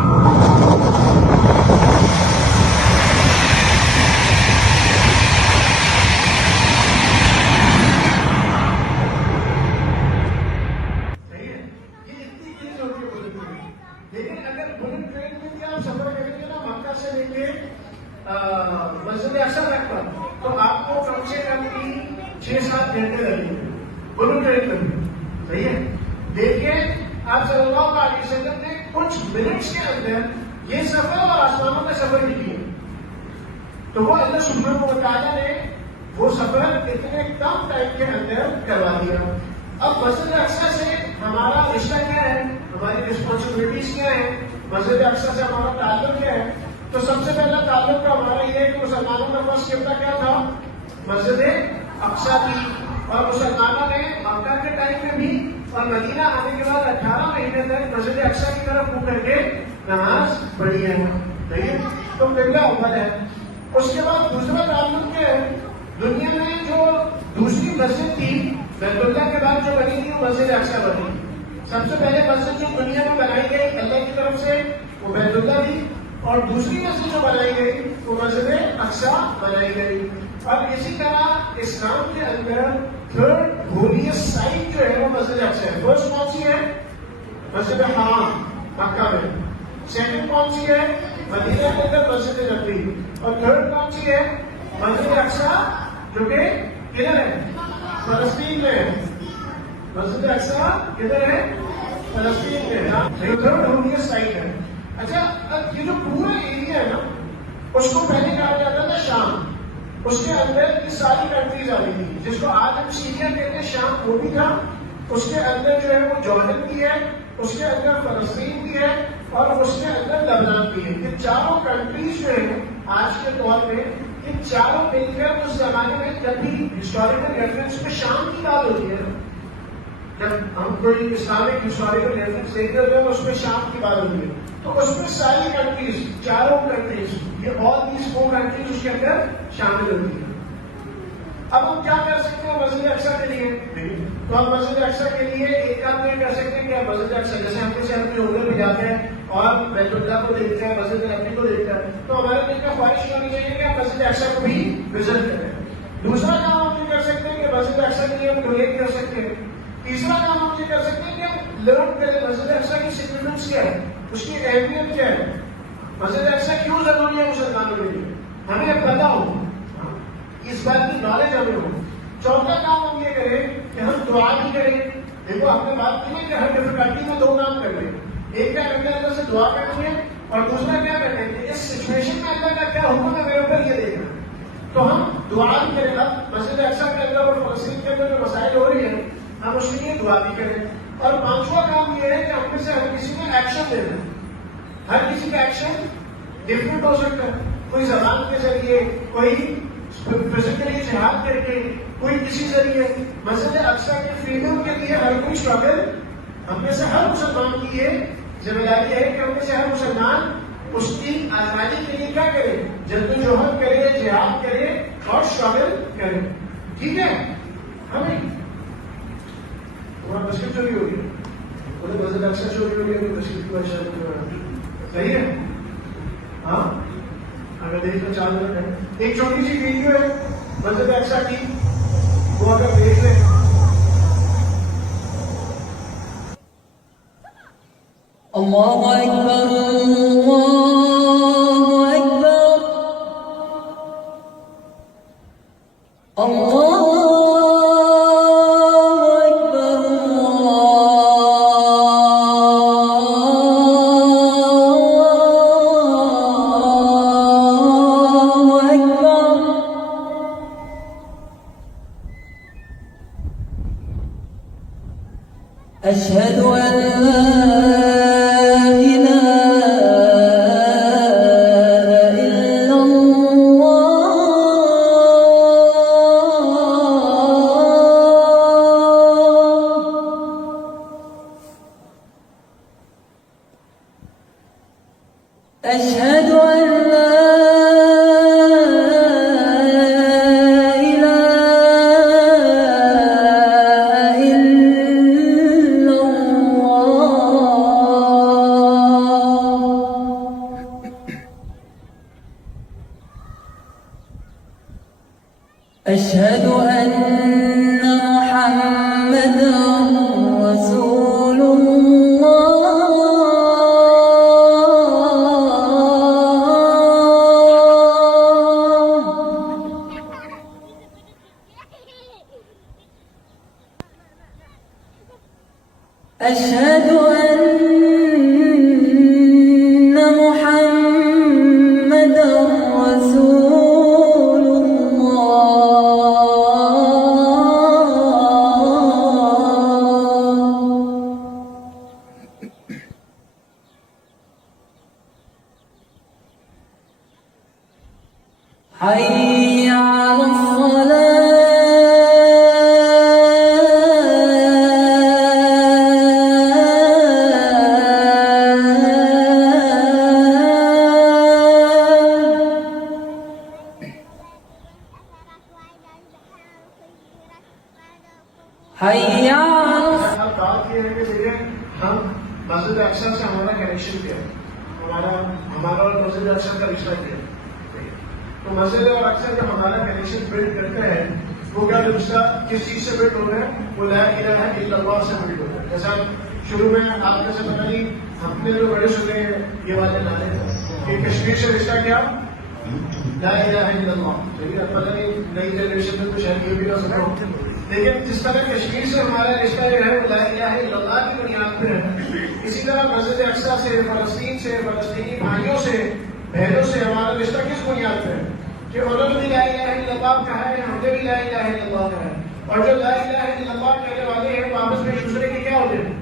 ہے. یہ اتنی چیز ہوتی ہے بلٹ ٹرین. لیکن اگر بلٹ ٹرین میں بھی آپ سفر کریں گے نا مکہ سے لے کے مسجد اقصی تک کا, تو آپ کو کم سے کم 6-7 گھنٹے لگیں گے. لیکن آپ صلی اللہ علیہ وسلم نے کچھ منٹس کے اندر یہ سفر اور آسمانوں کا سفر بھی کیا. تو وہ اللہ سبحانہ و تعالیٰ نے وہ سفر اتنے کم ٹائم کے اندر کروا دیا. اب مسجد اقصیٰ سے ہمارا رشتہ کیا ہے, ہماری رسپانسبلٹیز کیا ہے, مسجد اقصیٰ سے ہمارا تعلق کیا ہے؟ تو سب سے پہلا تعلق کا ہمارا یہ ہے کہ مسلمانوں کا فرسٹ قبلہ کیا تھا؟ مسجد اقصیٰ تھی. اور مسلمانوں نے مکہ کے ٹائم میں بھی اور مدینہ آنے کے بعد 18 مہینے تک مسجد اقصیٰ کی طرف منہ کر کے نماز پڑھی ہے. تو قبلہ اول ہے. اس کے بعد دوسرا تعلق کیا ہے؟ دنیا میں جو دوسری مسجد تھی بیت اللہ کے بعد جو بنی تھی وہ مسجد اقصیٰ بنی. سب سے پہلے مسجد جو دنیا میں بنائی گئی اللہ کی طرف سے وہ بیت اللہ تھی, اور دوسری مسجد جو بنائی گئی وہ مسجد اقصیٰ بنائی گئی. اور اسی طرح اسلام کے اندر تھرڈ ہولیسٹ سائٹ جو ہے وہ مسجد اقصیٰ ہے. فرسٹ کون سی ہے؟ مسجد حرام مکہ میں. سیکنڈ کون سی ہے؟ مدینہ کے اندر مسجد نبوی. اور تھرڈ کون سی ہے؟ مسجد اقصیٰ جو کہ کدھر ہے؟ فلسطین میں ہے. مسجد اقصیٰ کدھر ہے؟ فلسطین میں. یہ تھرڈ ہولیسٹ سائٹ ہے. اچھا, اب یہ جو پورا ایریا ہے نا اس کو پہلے کہا جاتا تھا شام. اس کے اندر یہ ساری کنٹریز آ رہی تھی جس کو آج ہم سیریا کہتے ہیں. شام وہ بھی تھا, اس کے اندر جو ہے وہ جارڈن بھی ہے, اس کے اندر فلسطین بھی ہے, اور اس کے اندر لبنان بھی ہے. یہ چاروں کنٹریز جو ہے آج کے دور میں یہ چاروں مل کر اس زمانے میں جب بھی ہسٹوریکل ریفرنس میں شام کی بات ہوتی ہے, جب ہم کوئی اسلامک ہسٹوریکل ریفرنس دیکھتے ہوتے ہیں اس میں شام کی بات ہوتی ہے, تو اس میں ساری کنٹریز, چاروں کنٹریز, یہ آل دیز 4 کنٹریز اس کے اندر شامل ہوتی ہیں. اب ہم کیا کر سکتے ہیں مسجد اقصیٰ کے لیے؟ تو ہم مسجد اقصیٰ کے لیے ایک کام یہ کر سکتے ہیں کہ مسجد اقصیٰ جیسے ہم کسی اپنے عمرے پہ جاتے ہیں اور بیت اللہ کو دیکھتے ہیں, مسجد نبوی کو دیکھتے ہیں, تو ہمارے دل کا خواہش ہونی چاہیے کہ ہم مسجد اقصیٰ کو بھی وزٹ کریں. دوسرا کام ہم یہ کر سکتے ہیں کہ مسجد اقصیٰ کے لیے ہم ڈونیٹ کر سکتے ہیں. تیسرا کام ہم یہ کر سکتے ہیں کہ ہم لرن کریں مسجد اقصیٰ کی سگنیفیکینس کیا ہے, اس کی اہمیت کیا ہے, مسجد اقصیٰ کیوں ضروری ہے مسلمانوں کے لیے, ہمیں پتا ہو, اس بات کی نالج ہمیں ہو. چوتھا کام ہم یہ کریں کہ ہم دعا بھی کریں. دیکھو آپ نے بات کی ہے کہ ہر ڈفیکلٹی میں 2 کام کر لیں. ایک کیا کرنا ہے اللہ سے دعا کرنی ہے, اور دوسرا کیا کرنا ہے کہ اس سچویشن میں اللہ کا کیا حکم ہے میرے اوپر یہ دیکھنا. تو ہم دعا بھی کریں. اب مسجد اقصیٰ کے اندر اور فلسطین کے اندر جو مسائل ہو رہی ہیں ہم اس کے لیے دعا بھی کریں. اور پانچواں کام یہ ہے کہ ہم میں سے ہر کسی نے ایکشن لینا ہے. ہر کسی کا ایکشن ڈفرینٹ ہو سکتا ہے, کوئی زبان کے ذریعے, کوئی فزیکلی جہاد کر کے, کوئی کسی ذریعے. مسجد اقصیٰ کے فریڈم کے لیے ہر کوئی اسٹرگل ہم میں سے ہر مسلمان کی یہ ذمہ داری ہے کہ ہم میں سے ہر مسلمان اس کی آزادی کے لیے کیا کرے, جدوجہد کرے, جہاد کرے اور اسٹرگل کرے. ٹھیک ہے؟ ہمیں تمہارا بسکٹ چوری ہو گئی, بولے مسجد اقصیٰ چوری ہو گئی, بسکٹ کی وجہ صحیح ہے. ہاں, اگر دیکھ 4 منٹ ہے. ایک چھوٹی سی ویڈیو ہے مسجد اقصیٰ کی, وہ اگر دیکھ لیں. اللہ اکبر, اللہ اکبر, اللہ أشهد أن لا إله إلا الله. أشهد أن لا أشهد أن محمدا رسول الله. أشهد أن محمدا رسول الله. حي على حي على اب بات یہ ہے کہ دیکھیں ہم مسجد اقصی سے ہمارا کنیکشن کیا ہے، ہمارا اور مسجد اقصی کا رشتہ کیا ہے. تو مسجد اور اقصی جب ہمارا کنیکشن بلڈ کرتے ہیں وہ کیا رشتہ کس چیز سے بلڈ ہو رہا ہے؟ وہ لا الہ الا اللہ سے بلڈ ہو رہا ہے. جیسا شروع میں آپ میں سے پتہ نہیں ہم نے جو بڑے سنے ہیں یہ والے نعرے کہ کشمیر سے رشتہ کیا لا الہ الا اللہ. چلیے پتہ نہیں نئی جنریشن میں تو شاید یہ بھی نہ سنو، لیکن جس طرح کشمیر سے ہمارا رشتہ جو ہے وہ لا الہ الا اللہ کی بنیاد پہ ہے، اسی طرح مسجد اقصی سے، فلسطین سے، فلسطینی بھائیوں سے، بہنوں سے ہمارا رشتہ کس بنیاد پہ ہے کہ انہوں نے بھی لا الہ الا اللہ کہا ہے، ہم نے بھی لا الہ الا اللہ کہا ہے. اور جو لا الہ الا اللہ کہنے والے ہیں وہ آپس میں ایک دوسرے کے کیا ہوتے ہیں؟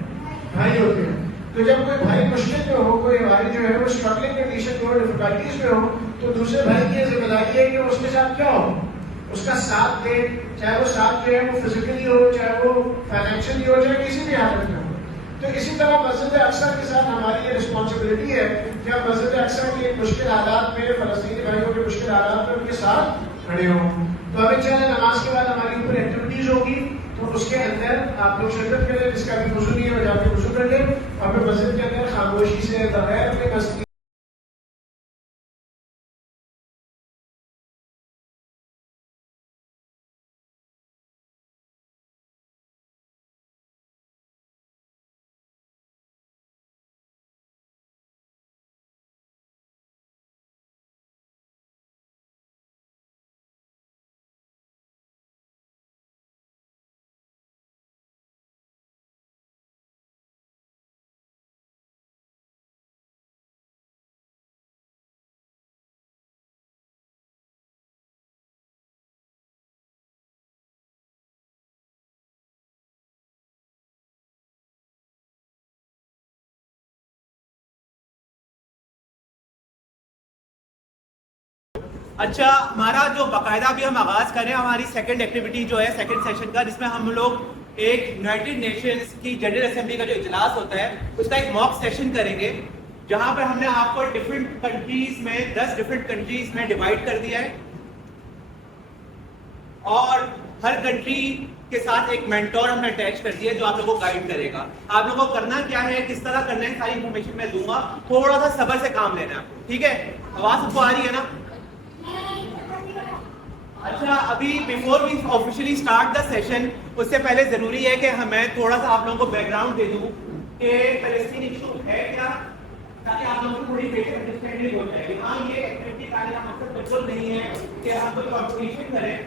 بھائی ہوتے ہیں. تو جب کوئی بھائی مشکل میں ہو، کوئی بھائی جو ہے وہ اسٹرگلنگ کنڈیشن میں ہو، ڈفیکلٹیز میں ہو، تو دوسرے بھائی کی ذمہ داری ہے کہ اس کے ساتھ کیا ہو، اس کا ساتھ دے، چاہے وہ ساتھ جو ہے وہ فزیکلی ہو، چاہے وہ فائنینشلی ہو، چاہے کسی بھی حالت میں ہو. تو اسی طرح مسجد اقصی کے ساتھ ہماری یہ رسپانسبلٹی ہے کہ ہم مسجد اقصی کے مشکل حالات میں، فلسطینی بھائیوں کے مشکل حالات میں ان کے ساتھ کھڑے ہوں. تو ابھی چلے نماز کے بعد ہماری اوپر ایکٹیویٹیز ہوگی، تو اس کے اندر آپ لوگ شرکت کریں. جس کا بھی وضو نہیں ہے وہ جا کے وضو کر لیں اور پھر مسجد کے اندر خاموشی سے بغیر اپنے مسجد اچھا، ہمارا جو باقاعدہ بھی ہم آغاز کریں ہماری سیکنڈ ایکٹیویٹی جو ہے سیکنڈ سیشن کا، جس میں ہم لوگ ایک یونائٹڈ نیشنز کی جنرل اسمبلی کا جو اجلاس ہوتا ہے اس کا ایک موک سیشن کریں گے، جہاں پر ہم نے آپ کو ڈفرینٹ کنٹریز میں 10 ڈفرینٹ کنٹریز میں ڈیوائڈ کر دیا ہے اور ہر کنٹری کے ساتھ ایک مینٹور ہم نے اٹیچ کر دیا ہے جو آپ لوگوں کو گائیڈ کرے گا. آپ لوگوں کو کرنا کیا ہے، کس طرح کرنا ہے، ساری انفارمیشن میں دوں گا، تھوڑا سا صبر سے کام لینا ہے آپ کو. ٹھیک ہے، آواز سب کو آ رہی ہے نا؟ اچھا، ابھی before we officially start the session, اس سے پہلے ضروری ہے کہ میں تھوڑا سا آپ لوگوں کو بیک گراؤنڈ دے دوں کہ فلسطین ایشو ہے کیا، تاکہ آپ لوگوں کو تھوڑی بیٹر انڈرسٹینڈنگ ہو جائے گی. ہاں، یہ ایکٹیویٹی کا مقصد بالکل نہیں ہے کہ ہم کوئی کمپٹیشن کریں،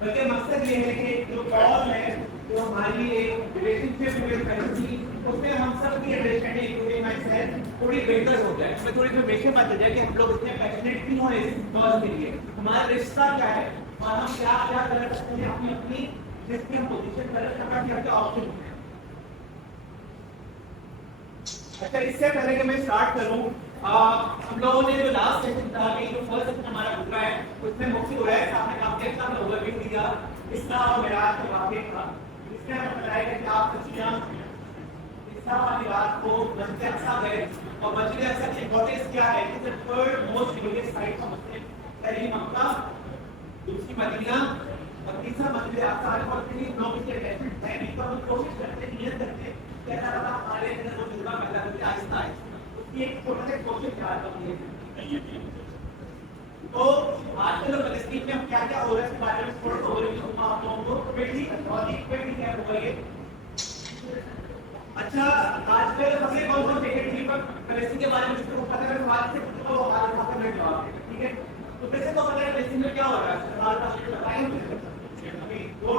بلکہ مقصد یہ ہے کہ جو کال ہے، جو ہماری ایک ریلیشن شپ ود فلسطین، اس میں ہم سب کی انڈرسٹینڈنگ تھوڑی بہتر ہو جائے، ہمیں تھوڑی انفارمیشن پتہ چل جائے کہ ہم لوگ اتنے پیشنیٹ کیوں ہیں اس کال کے لیے، ہمارا رشتہ کیا ہے اور ہم کیا کیا کر سکتے ہیں اپنی اپنی جس کی ہم پوزیشن کر سکتے ہیں، کیا آپشن ہیں. اچھا، اس سے پہلے کہ میں اسٹارٹ کروں، ہم لوگوں نے جو لاسٹ سیشن تھا کہ جو فرسٹ سیشن ہمارا گزرا ہے اس میں مفتی عویس صاحب نے کافی اچھا اوور ویو دیا اسلام اور معراج کے واقعے کا، جس میں ہمیں بتایا کہ آپ بچیاں اسلام والی رات کو مسجد اقصی گئے اور مسجد اقصی کی امپورٹنس کیا ہے، کہ تھرڈ موسٹ ریلیجیس سائٹ کا مسجد، پہلی مکہ، دوسری مدینہ اور تیسرا مسجد اقصی. اور تین لوگ اس کے اٹیچمنٹ ہے، اس پر ہم کوشش کرتے ہیں، نیت کرتے ہیں کہ اللہ تعالیٰ ہمارے اندر وہ جذبہ پیدا کرتے ہیں آہستہ آہستہ. اس کی ایک چھوٹا سا کوشش یاد کرتی ہے. تو آج کل فلسطین میں ہم کیا کیا ہو رہا ہے اس کے بارے میں تھوڑا سا اوورویو دوں گا آپ لوگوں کو. کیا ہوگا یہ؟ اچھا، آج کل سب سے کون سی فلسطین کے بارے میں جس کو پتہ ہے سوال سے وہ ہمارے میں جواب دے. ٹھیک ہے، تو پھر سے تو پتہ ہے فلسطین میں کیا ہو رہا ہے، سوال کا بتائیں. ابھی دو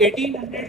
1800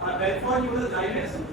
Belfort he was a Zionist,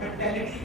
mentality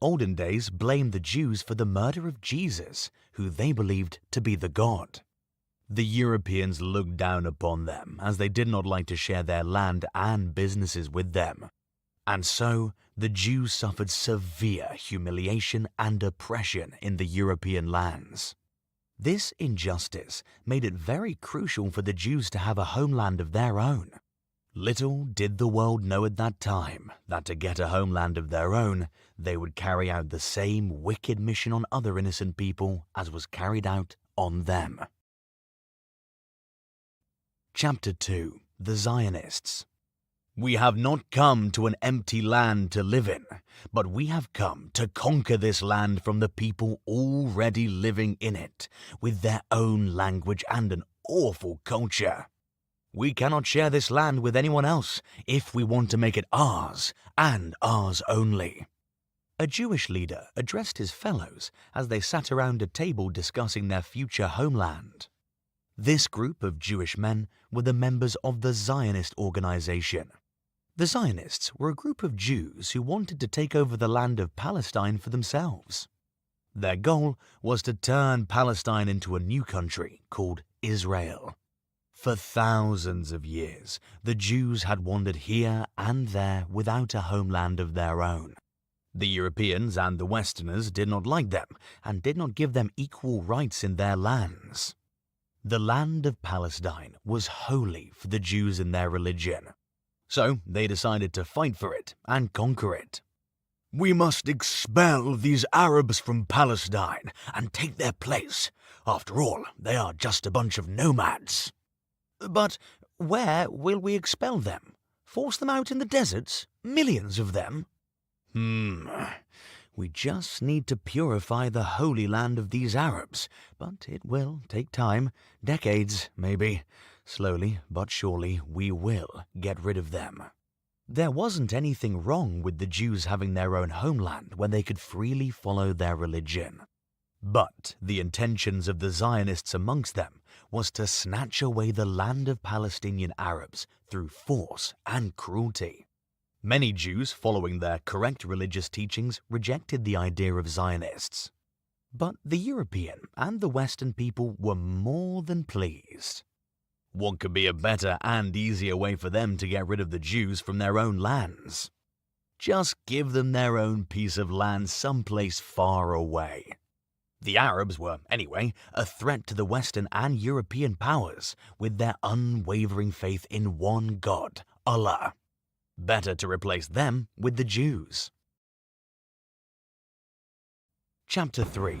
Olden days blamed the Jews for the murder of Jesus, who they believed to be the God. The Europeans looked down upon them, as they did not like to share their land and businesses with them. And so, the Jews suffered severe humiliation and oppression in the European lands. This injustice made it very crucial for the Jews to have a homeland of their own. Little did the world know at that time that to get a homeland of their own, they would carry out the same wicked mission on other innocent people as was carried out on them. Chapter 2. The Zionists. We have not come to an empty land to live in, but we have come to conquer this land from the people already living in it, with their own language and an awful culture. We cannot share this land with anyone else if we want to make it ours, and ours only. A Jewish leader addressed his fellows as they sat around a table discussing their future homeland. This group of Jewish men were the members of the Zionist organization. The Zionists were a group of Jews who wanted to take over the land of Palestine for themselves. Their goal was to turn Palestine into a new country called Israel. For thousands of years, the Jews had wandered here and there without a homeland of their own. The Europeans and the Westerners did not like them and did not give them equal rights in their lands. The land of Palestine was holy for the Jews in their religion. So they decided to fight for it and conquer it. We must expel these Arabs from Palestine and take their place. After all, they are just a bunch of nomads. But where will we expel them? Force them out in the deserts? Millions of them? We just need to purify the holy land of these Arabs, but it will take time, decades maybe. Slowly but surely we will get rid of them. There wasn't anything wrong with the Jews having their own homeland when they could freely follow their religion. But the intentions of the Zionists amongst them was to snatch away the land of Palestinian Arabs through force and cruelty. Many Jews following their correct religious teachings rejected the idea of Zionists. But the European and the Western people were more than pleased. What could be a better and easier way for them to get rid of the Jews from their own lands? Just give them their own piece of land someplace far away. The Arabs were, anyway, a threat to the Western and European powers with their unwavering faith in one God, Allah. Better to replace them with the Jews. Chapter 3.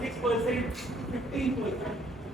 6% 15%.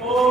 4,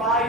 5,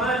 1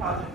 50,000।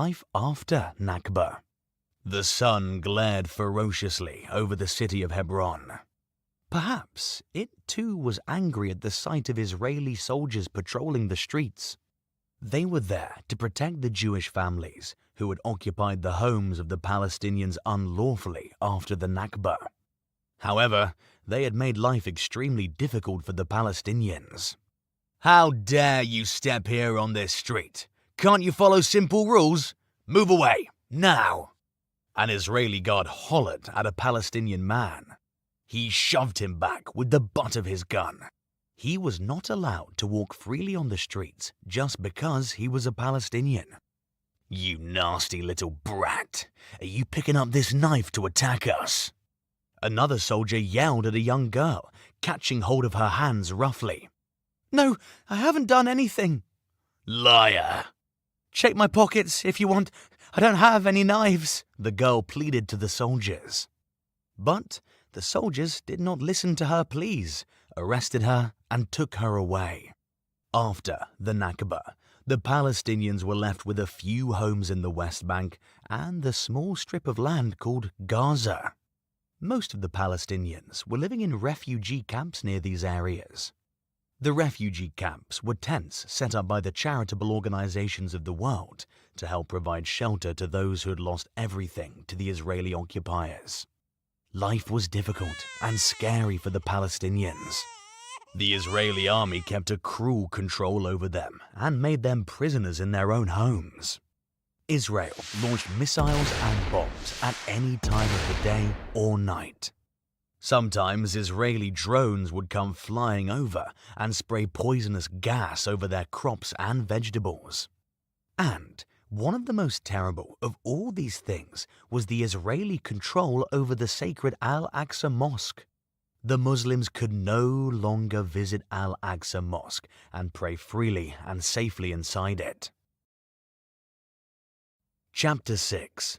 Life after Nakba. The sun glared ferociously over the city of Hebron. Perhaps it too was angry at the sight of Israeli soldiers patrolling the streets. They were there to protect the Jewish families who had occupied the homes of the Palestinians unlawfully after the Nakba. However, they had made life extremely difficult for the Palestinians. How dare you step here on this street? Can't you follow simple rules? Move away, now! An Israeli guard hollered at a Palestinian man. He shoved him back with the butt of his gun. He was not allowed to walk freely on the streets just because he was a Palestinian. You nasty little brat! Are you picking up this knife to attack us? Another soldier yelled at a young girl, catching hold of her hands roughly. No, I haven't done anything. Liar! Check my pockets if you want. I don't have any knives, the girl pleaded to the soldiers. But the soldiers did not listen to her pleas, arrested her and took her away. After the Nakba, the Palestinians were left with a few homes in the West Bank and the small strip of land called Gaza. Most of the Palestinians were living in refugee camps near these areas. The refugee camps were tents set up by the charitable organizations of the world to help provide shelter to those who had lost everything to the Israeli occupiers. Life was difficult and scary for the Palestinians. The Israeli army kept a cruel control over them and made them prisoners in their own homes. Israel launched missiles and bombs at any time of the day or night. Sometimes Israeli drones would come flying over and spray poisonous gas over their crops and vegetables. And one of the most terrible of all these things was the Israeli control over the sacred Al-Aqsa Mosque. The Muslims could no longer visit Al-Aqsa Mosque and pray freely and safely inside it. Chapter 6.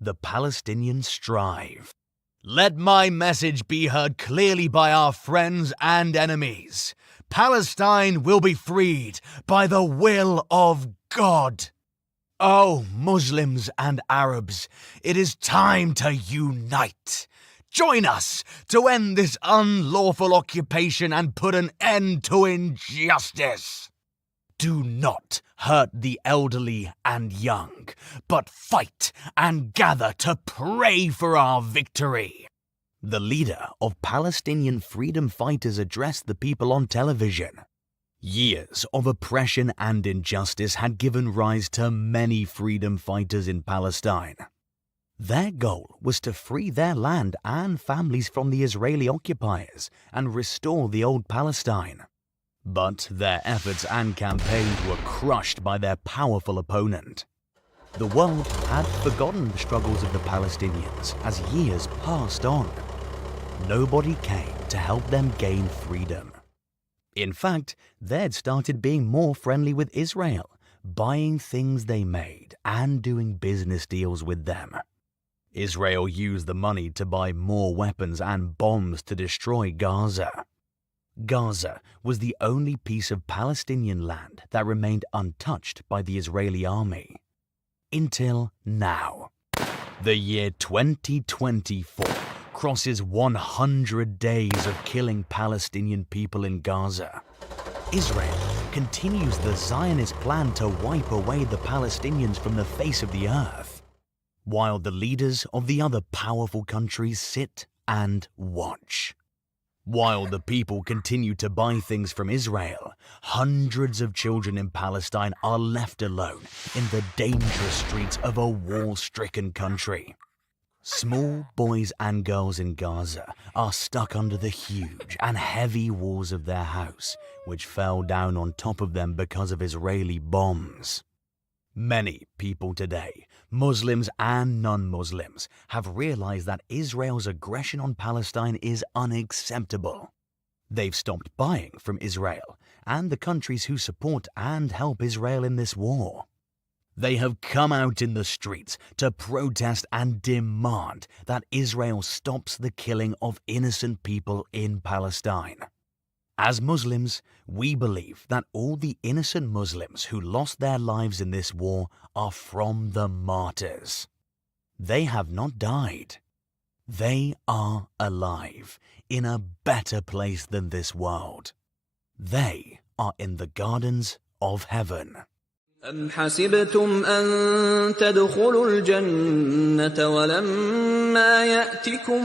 The Palestinians strive. Let my message be heard clearly by our friends and enemies. Palestine will be freed by the will of God. Oh, Muslims and Arabs, it is time to unite. Join us to end this unlawful occupation and put an end to injustice. Do not hurt the elderly and young, but fight and gather to pray for our victory. The leader of Palestinian freedom fighters addressed the people on television. Years of oppression and injustice had given rise to many freedom fighters in Palestine. Their goal was to free their land and families from the Israeli occupiers and restore the old Palestine. But their efforts and campaigns were crushed by their powerful opponent. The world had forgotten the struggles of the Palestinians as years passed on. Nobody came to help them gain freedom. In fact, they'd started being more friendly with Israel, buying things they made and doing business deals with them. Israel used the money to buy more weapons and bombs to destroy Gaza. Gaza was the only piece of Palestinian land that remained untouched by the Israeli army. Until now. The year 2024 crosses 100 days of killing Palestinian people in Gaza. Israel continues the Zionist plan to wipe away the Palestinians from the face of the earth, while the leaders of the other powerful countries sit and watch. While the people continue to buy things from Israel, hundreds of children in Palestine are left alone in the dangerous streets of a war-stricken country. Small boys and girls in Gaza are stuck under the huge and heavy walls of their house, which fell down on top of them because of Israeli bombs. Many people today, Muslims and non-Muslims, have realized that Israel's aggression on Palestine is unacceptable. They've stopped buying from Israel and the countries who support and help Israel in this war. They have come out in the streets to protest and demand that Israel stops the killing of innocent people in Palestine. As Muslims, we believe that all the innocent Muslims who lost their lives in this war are from the martyrs. They have not died. They are alive in a better place than this world. They are in the gardens of heaven. أم حسبتم أن تدخلوا الجنة ولما يأتكم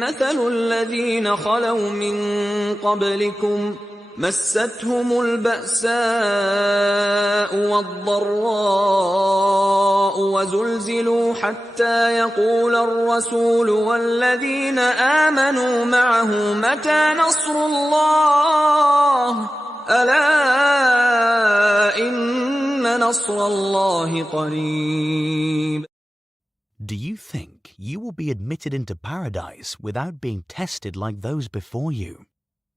مثل الذين خلوا من قبلكم مستهم البأساء والضراء وزلزلوا حتى يقول الرسول والذين آمنوا معه متى نصر الله ألا إن نصر الله قريب. Do you think you will be admitted into paradise without being tested like those before you?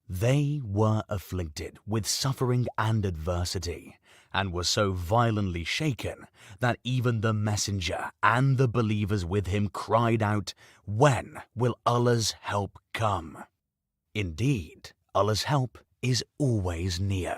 They were afflicted with suffering and adversity. and was so violently shaken that even the messenger and the believers with him cried out, "When will Allah's help come?" Indeed, Allah's help is always near.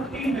15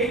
1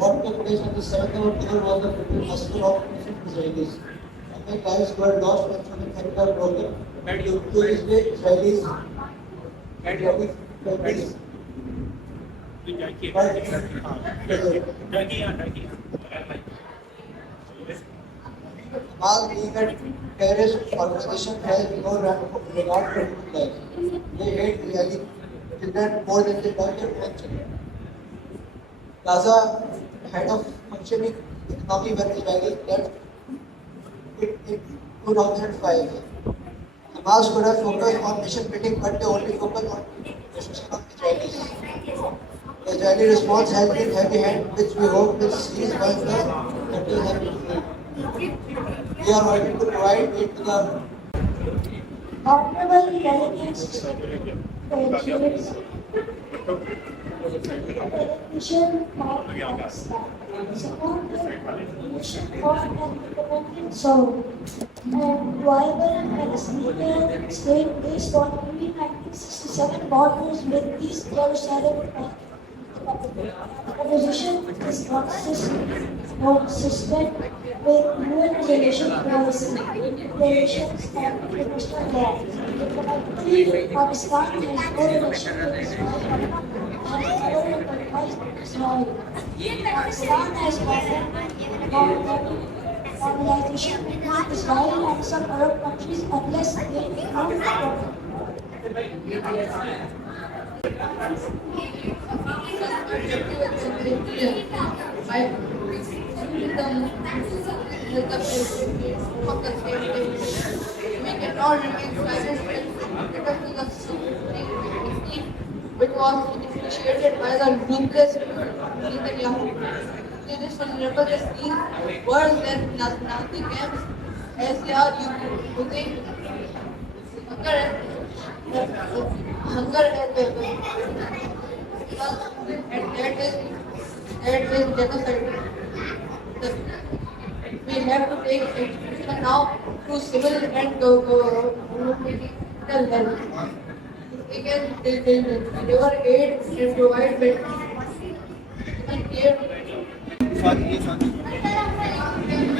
What took place on the 7th of October was the British Hospital operation Israelis. And the lives were lost and some center broken. And you to this day, Israelis and Israelis. Turkey. Hamas being a terrorist organization has no regard for human life. They hate Israeli children more than they love their own children. Gaza had a functioning economy when Israelis left it in 2005. Hamas could have focused on nation building, but they only focus on destruction of Israelis. The Israeli response has been heavy-handed, which we hope will cease once the country has been freed. We are working to provide aid to the honorable delegates, graduates, television, support the mission for an independent soul, and viable Palestinian state based on pre-1967 borders with East Jerusalem. The position is consistent with UN resolution policy, relations and international law. Pakistan has no relation with Israel and never recognized Israel. Pakistan has normalization between Israel and some Arab countries unless they become which was initiated by the ruthless Netanyahu. This will represent these worse than Nazi camps as they are using hunger and that is genocide. We have to take action now to civil and governmental help. We can deliver aid and provide medical care.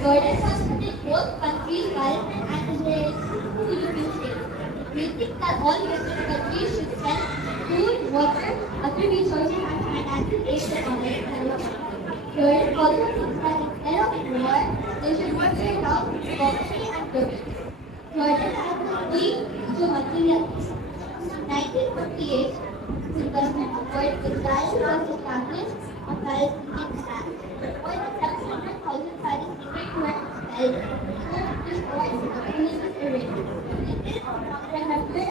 Jordan was putting both countries, Palestine and Israel, to the state. We think that all Western countries should send food, water, other resources, and financial aid to Palestine. Jordan also thinks that instead of war, they should work their out poverty and corruption. Jordan has been weak to materialism. In 1948, the government of Israel was established a Palestinian state. More than 700,000 Palestinians were expelled. This war is arranged. Remember,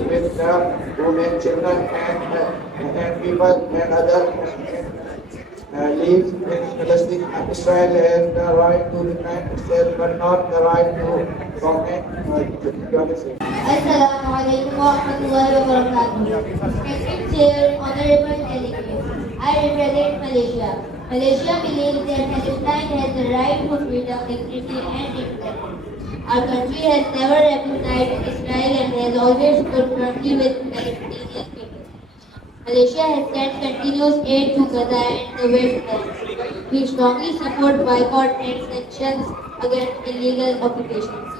with the women, children, and people and other live in Palestine. Israel has the right to defend itself, but not the right to comment. Assalamu alaikum wa rahmatullahi wa barakatuh. Respected Chair, honorable delegates, I represent Malaysia. Malaysia believes that Palestine has the right to freedom, dignity, and independence. Our country has never recognized Israel and has always stood firmly with Palestinian people. Malaysia has sent continuous aid to Gaza and the West Bank. We strongly support boycott and sanctions against illegal occupations.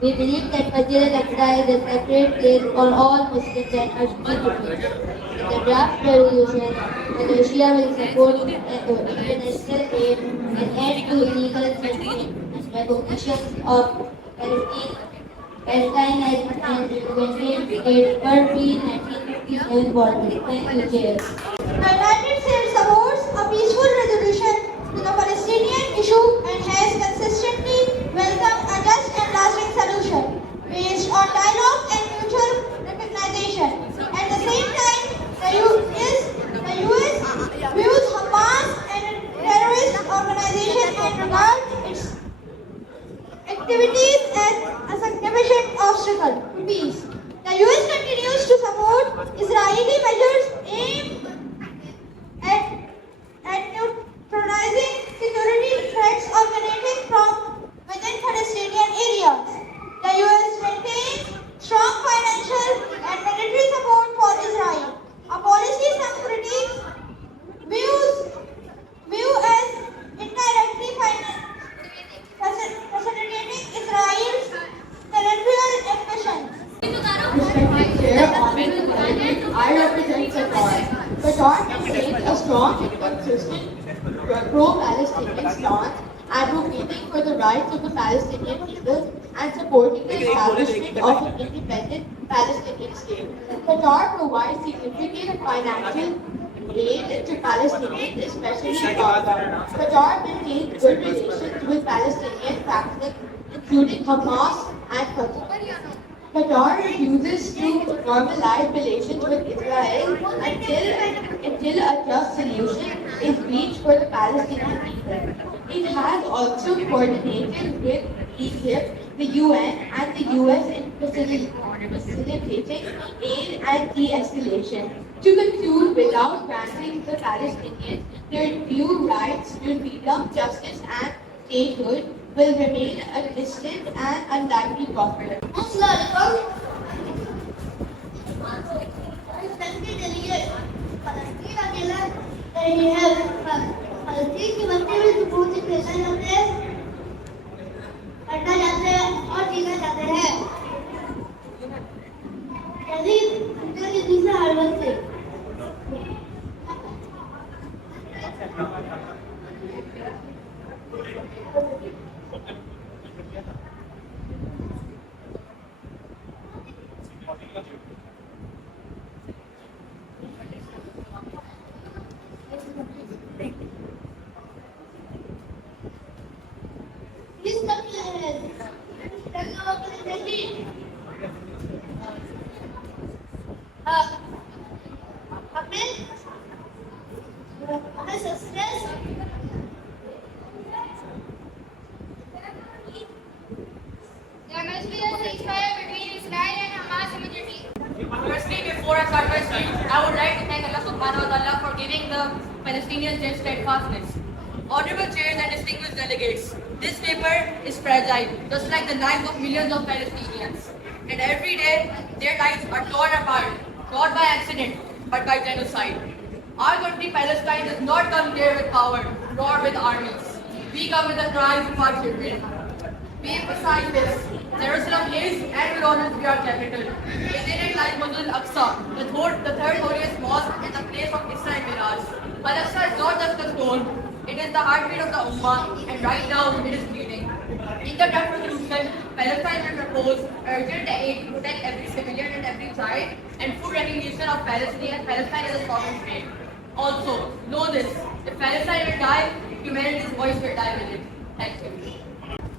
We believe that Masjid al-Aqsa is a sacred place for all Muslims and must be protected. In the draft resolution, Malaysia will support international aid and end to illegal settlement and recognition of Palestine has implemented its pre-1957 borders. Thank you, Chair. The United States supports a peaceful resolution to the Palestinian issue and has consistently welcomed a just and lasting solution based on dialogue and mutual recognition. At the same time, the US views Hamas as a terrorist organization and regards its activities as a significant obstacle to peace. The US continues to support Israeli measures aimed at Qatar maintains a strong and consistent pro-Palestinian stance, advocating for the rights of the Palestinian people and supporting the establishment of an independent Palestinian state. Qatar provides significant financial aid to Palestinians, especially Gaza. Qatar maintains good relations with Palestinian factions, including Hamas and Fatah. Qatar refuses to normalize relations with Israel until a just solution is reached for the Palestinian people. It has also coordinated with Egypt, the UN, and the US in facilitating aid and de-escalation. To conclude, without granting the Palestinians their due rights to freedom, justice, and statehood, will remain a distant and unlikely prospect. فلسطین کے بچے میں سکون سے کھیلنا چاہتے ہیں, پڑھنا چاہتے ہیں اور جینا چاہتے ہیں. دوسرا ہر وقت سے Before I start my speech, I would like to thank Allah subhanahu wa ta'ala for giving the Palestinians their steadfastness. Honorable chairs and distinguished delegates, this paper is fragile, just like the lives of millions of Palestinians. And every day, their lives are torn apart, not by accident, but by genocide. Our country, Palestine, does not come here with power, nor with armies. We come with the cries of our children. We emphasize this. Jerusalem is and will always be our capital. Within it lies Masjid al-Aqsa, the third holiest mosque and the place of Isra and Miraj. Palestine is not just a stone, it is the heartbeat of the Ummah, and right now it is bleeding. In the draft resolution, Palestine will propose urgent aid to protect every civilian and every child, and full recognition of Palestine as a sovereign state. Also, know this: if Palestine will die, humanity's voice will die with it. Thank you.